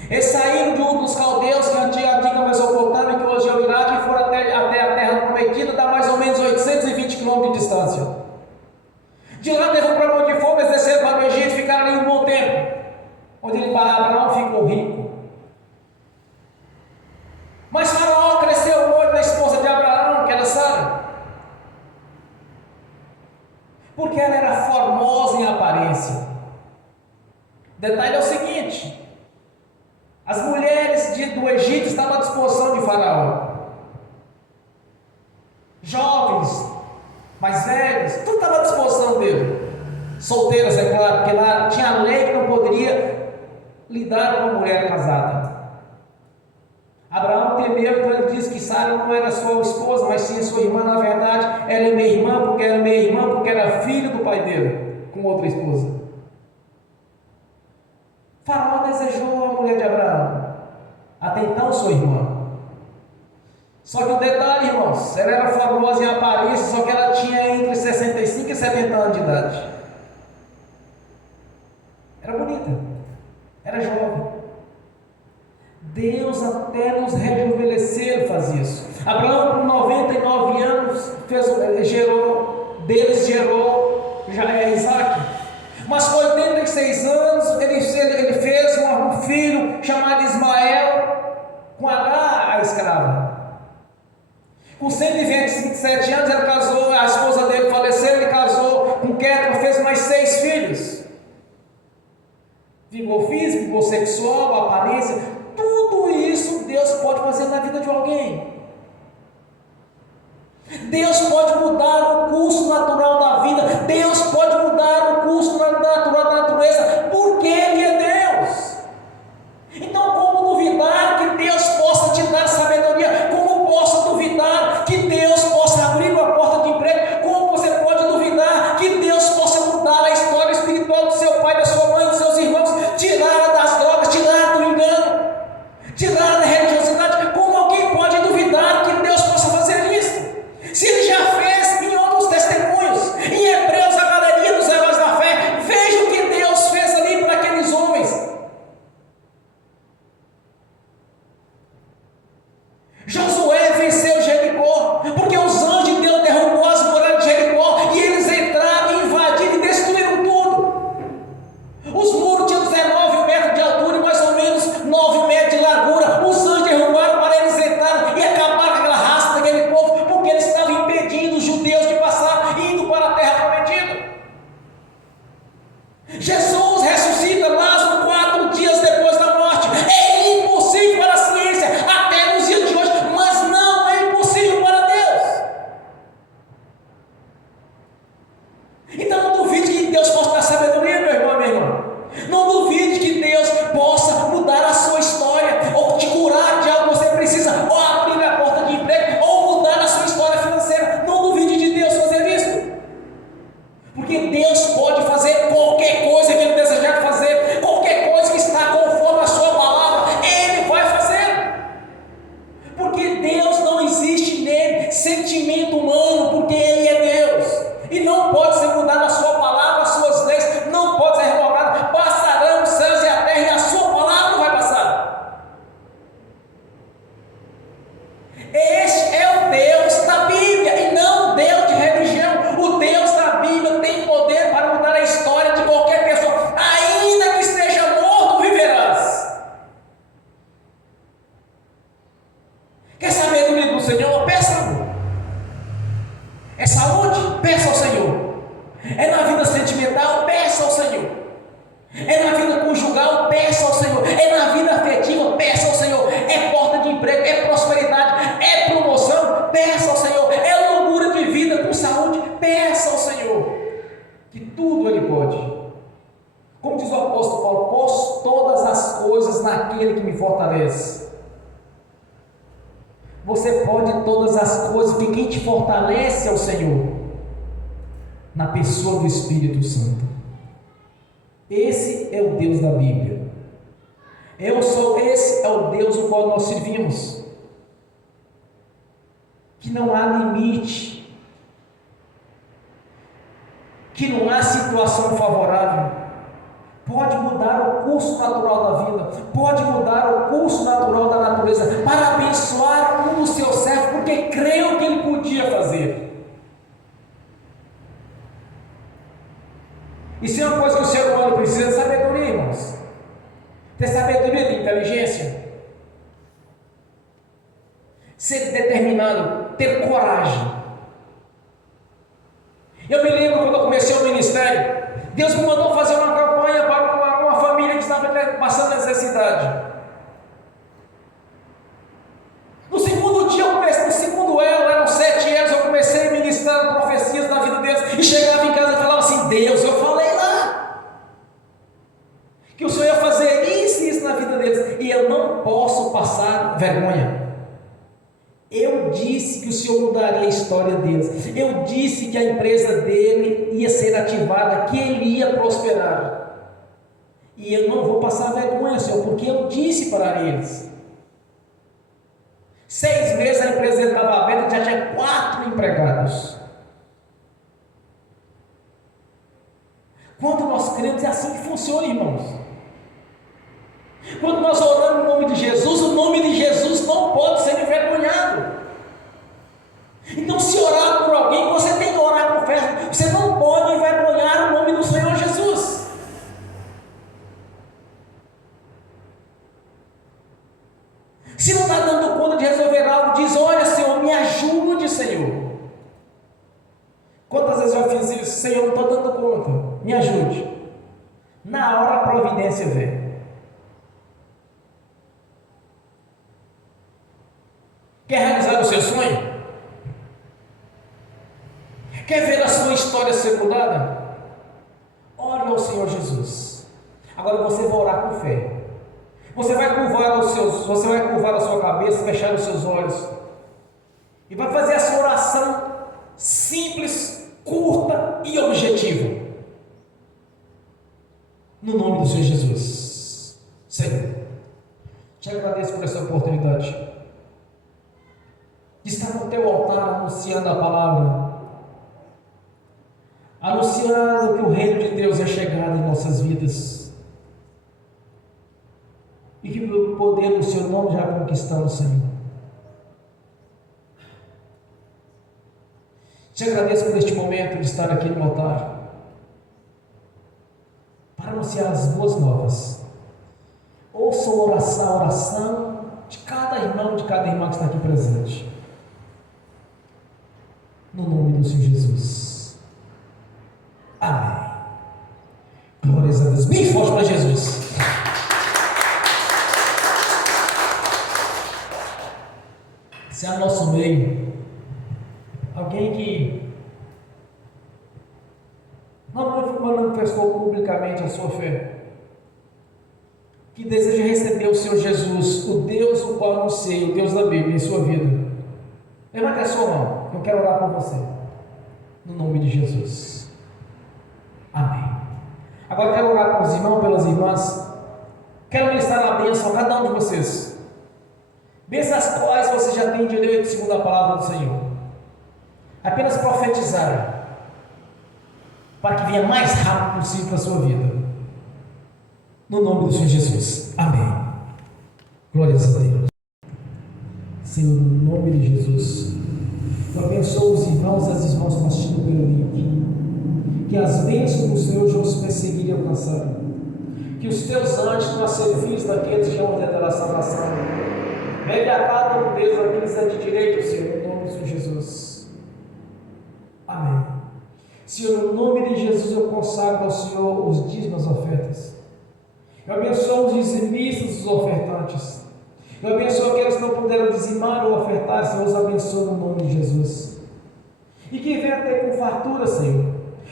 Eles saíram de um dos caldeus, que é a antiga Mesopotâmia, que hoje é o Iraque, e foram até a terra prometida, dá mais ou menos 820 quilômetros de distância. De lá levou para Monte de Fogo, eles desceram para o Egito, ficaram ali um bom tempo, onde Abraão ficou rico. Mas Faraó cresceu o olho da esposa de Abraão, que era Sara, porque ela era formosa em aparência. Detalhe é o seguinte: as mulheres do Egito estavam à disposição de Faraó, jovens, mais velhos, tudo estava à disposição dele. Solteiras, é claro, porque lá tinha a lei que não poderia lidar com uma mulher casada. Abraão temeu, então ele disse que Sara não era sua esposa, mas sim sua irmã. Na verdade, ela é minha irmã, porque era filho do pai dele, com outra esposa. Faraó desejou a mulher de Abraão, até então sua irmã. Só que o detalhe, irmãos, ela era formosa em aparência, só que ela tinha entre 65 e 70 anos de idade. Era bonita, era jovem. Deus até nos rejuvenescer faz isso. Abraão, com 99 anos, gerou Isaac. Mas com 86 anos, ele fez um filho chamado Ismael, com Agar, a escrava. Com 127 anos, ele casou, a esposa dele faleceu, ele casou com Quétula, fez mais 6 filhos. Vigor físico, vigor sexual, aparência, tudo isso Deus pode fazer na vida de alguém. Deus pode mudar o curso natural da vida. Deus pode mudar o curso natural da natureza, porque Ele é Deus. Então, como duvidar que Deus possa te dar sabedoria? Como posso duvidar que Deus possa abrir uma porta de emprego? Como você pode duvidar que Deus possa mudar a história espiritual do seu pai, da sua mãe, dos seus irmãos, tirar das drogas, tirar do engano? Josué venceu Jericó, porque os anjos de Deus derrubou as muralhas de Jericó e eles entraram, invadiram e destruíram tudo. Os muros tinham 19 metros de altura e mais ou menos 9 metros de largura. Os anjos derrubaram para eles entrarem e acabaram com aquela raça daquele povo, porque eles estavam impedindo os judeus de passar, indo para a terra prometida. Jesus ressuscita Lázaro 4 dias depois da morte. É impossível para a ciência, até nos dias de hoje, mas não é impossível para Deus. Então não duvide que Deus possa dar sabedoria, meu irmão, minha irmã. Não duvide que Deus possa mudar a sua história, ou te curar de algo que você precisa, ou abrir a porta de emprego, ou mudar a sua história financeira. Não duvide de Deus fazer isso, porque Deus pode fazer qualquer coisa que Ele desejar fazer, qualquer coisa que está conforme a sua palavra, Ele vai fazer, porque Deus não existe nele sentimento humano, porque Ele é Deus, e não pode ser mudado a sua palavra, as suas leis, não pode ser revogado. Passarão os céus e a terra, e a sua palavra não vai passar. Este é o Deus da Bíblia, e não o Deus de religião. O Deus da Bíblia tem poder para mudar a história de qualquer pessoa, ainda que esteja morto, viverás. Quer sabedoria do Senhor? Peça. É saúde? Peça ao Senhor. É na vida sentimental? Peça ao Senhor. É na vida conjugal? Peça ao Senhor. É na vida afetiva? Peça ao Senhor. É porta de emprego? É prosperidade? É promoção? Peça ao Senhor. É longura de vida com saúde? Peça ao Senhor, que tudo Ele pode. Como diz o apóstolo Paulo: posso todas as coisas naquele que me fortalece. Você pode todas as coisas, porque quem te fortalece é o Senhor, na pessoa do Espírito Santo. Esse é o Deus da Bíblia. Esse é o Deus o qual nós servimos, que não há limite, que não há situação favorável. Pode mudar o curso natural da vida, pode mudar o curso natural da natureza, para abençoar um dos seus servos, porque creu que Ele podia fazer. Isso é uma coisa que o ser humano precisa de sabedoria, irmãos. Ter sabedoria de inteligência, ser determinado, ter coragem. Eu me lembro quando eu comecei o ministério, Deus me mandou fazer uma campanha para uma família que estava passando necessidade. No segundo dia, no segundo elo, eram 7 anos, eu comecei a ministrar profecias da vida deles, e chegava em casa e falava assim: Deus, eu falei lá que o Senhor ia fazer isso e isso na vida deles, e eu não posso passar vergonha. Eu disse que o Senhor mudaria a história deles. Eu disse que a empresa dele ia ser ativada, que ele ia prosperar. E eu não vou passar vergonha, Senhor, porque eu disse para eles. 6 meses a empresa dele estava aberta, já tinha 4 empregados. Quando nós cremos, é assim que funciona, irmãos. Quando nós oramos no nome de Jesus, o nome de Jesus não pode ser envergonhado. Então, se orar por alguém, você tem que orar com fé. Você não pode envergonhar o nome do Senhor Jesus. Se não está dando conta de resolver algo, diz: olha, Senhor, me ajude, Senhor. Quantas vezes eu fiz isso? Senhor, não estou dando conta, me ajude. Na hora a providência vem. Quer realizar o seu sonho? Quer ver a sua história ser mudada? Ore ao Senhor Jesus. Agora você vai orar com fé. Você vai curvar a sua cabeça, fechar os seus olhos, e vai fazer essa oração simples, curta e objetiva. No nome do Senhor Jesus. Senhor, te agradeço por essa oportunidade de estar no teu altar anunciando a palavra, anunciando que o reino de Deus é chegado em nossas vidas, e que o poder do seu nome já conquistamos, Senhor. Te agradeço por este momento de estar aqui no altar para anunciar as boas novas. Ouça a oração de cada irmão, de cada irmã que está aqui presente. No nome do Senhor Jesus. Amém. Glórias a Deus. Bem forte para Jesus. Se há no nosso meio alguém que não manifestou publicamente a sua fé, que deseja receber o Senhor Jesus, o Deus o qual anunciei, o Deus da Bíblia, em sua vida, levante a sua mão, eu quero orar por você, no nome de Jesus. Amém. Agora eu quero orar pelos irmãos, pelas irmãs, quero ministrar uma bênção a cada um de vocês, bênçãos as quais você já tem direito segundo a palavra do Senhor. Apenas profetizar, para que venha mais rápido possível para a sua vida, no nome do Senhor Jesus. Amém. Glórias a Deus. Senhor, no nome de Jesus, eu abençoo os irmãos e as irmãs que estão assistindo pelo link, que as bênçãos do Senhor já os perseguirem e alcançarem, que os teus anjos estão a serviço daqueles que vão tentar a salvação. Leve a cada um deles aqueles que de direito, Senhor, no nome do Senhor Jesus. Amém. Senhor, no nome de Jesus eu consagro ao Senhor os dízimos, as ofertas. Eu abençoo os dizimistas e os ofertantes. Eu abençoo aqueles que não puderam dizimar ou ofertar, Senhor, os abençoo no nome de Jesus. E que venha ter com fartura, Senhor,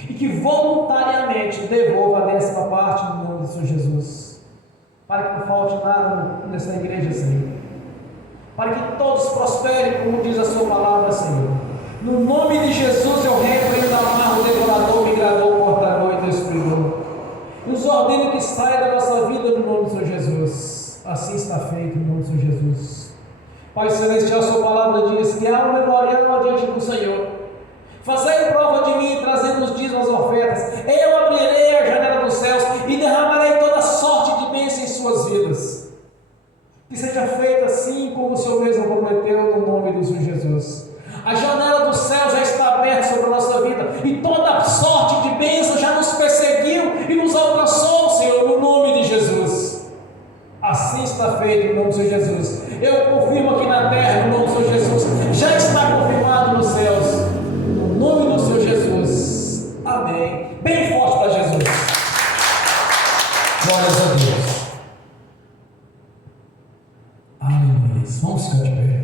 e que voluntariamente devolva a 10ª parte no nome do Senhor Jesus, para que não falte nada nessa igreja, Senhor, para que todos prosperem, como diz a sua palavra, Senhor. No nome de Jesus eu repreendo a marra, o devorador, migrador, portador e destruidor. Nos ordeno que saia da nossa vida no nome do Senhor Jesus. Assim está feito no nome do Senhor Jesus. Pai Celestial, a sua palavra diz que há um memorial diante do Senhor. Fazei prova de mim, trazendo os dízimos, as ofertas. Eu abrirei a janela dos céus e derramarei toda sorte de bênção em suas vidas. Que seja feito assim como o Senhor mesmo prometeu no nome do Senhor Jesus. A janela do céu já está aberta sobre a nossa vida e toda sorte de bênção já nos perseguiu e nos alcançou, Senhor, no nome de Jesus. Assim está feito no nome do Senhor Jesus. Eu confirmo aqui na terra no nome do Senhor Jesus. Já está confirmado nos céus, no nome do Senhor Jesus. Amém. Bem forte para Jesus. Glórias a Deus. Aleluia. Vamos ficar de pé.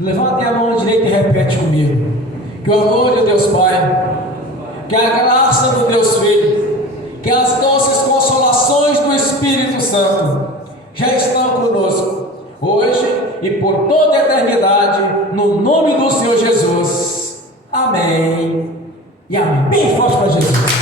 Levante a mão direita e repete comigo: que o amor de Deus Pai, que a graça do Deus Filho, que as doces consolações do Espírito Santo já estão conosco, hoje e por toda a eternidade, no nome do Senhor Jesus. Amém e amém. Bem forte para Jesus.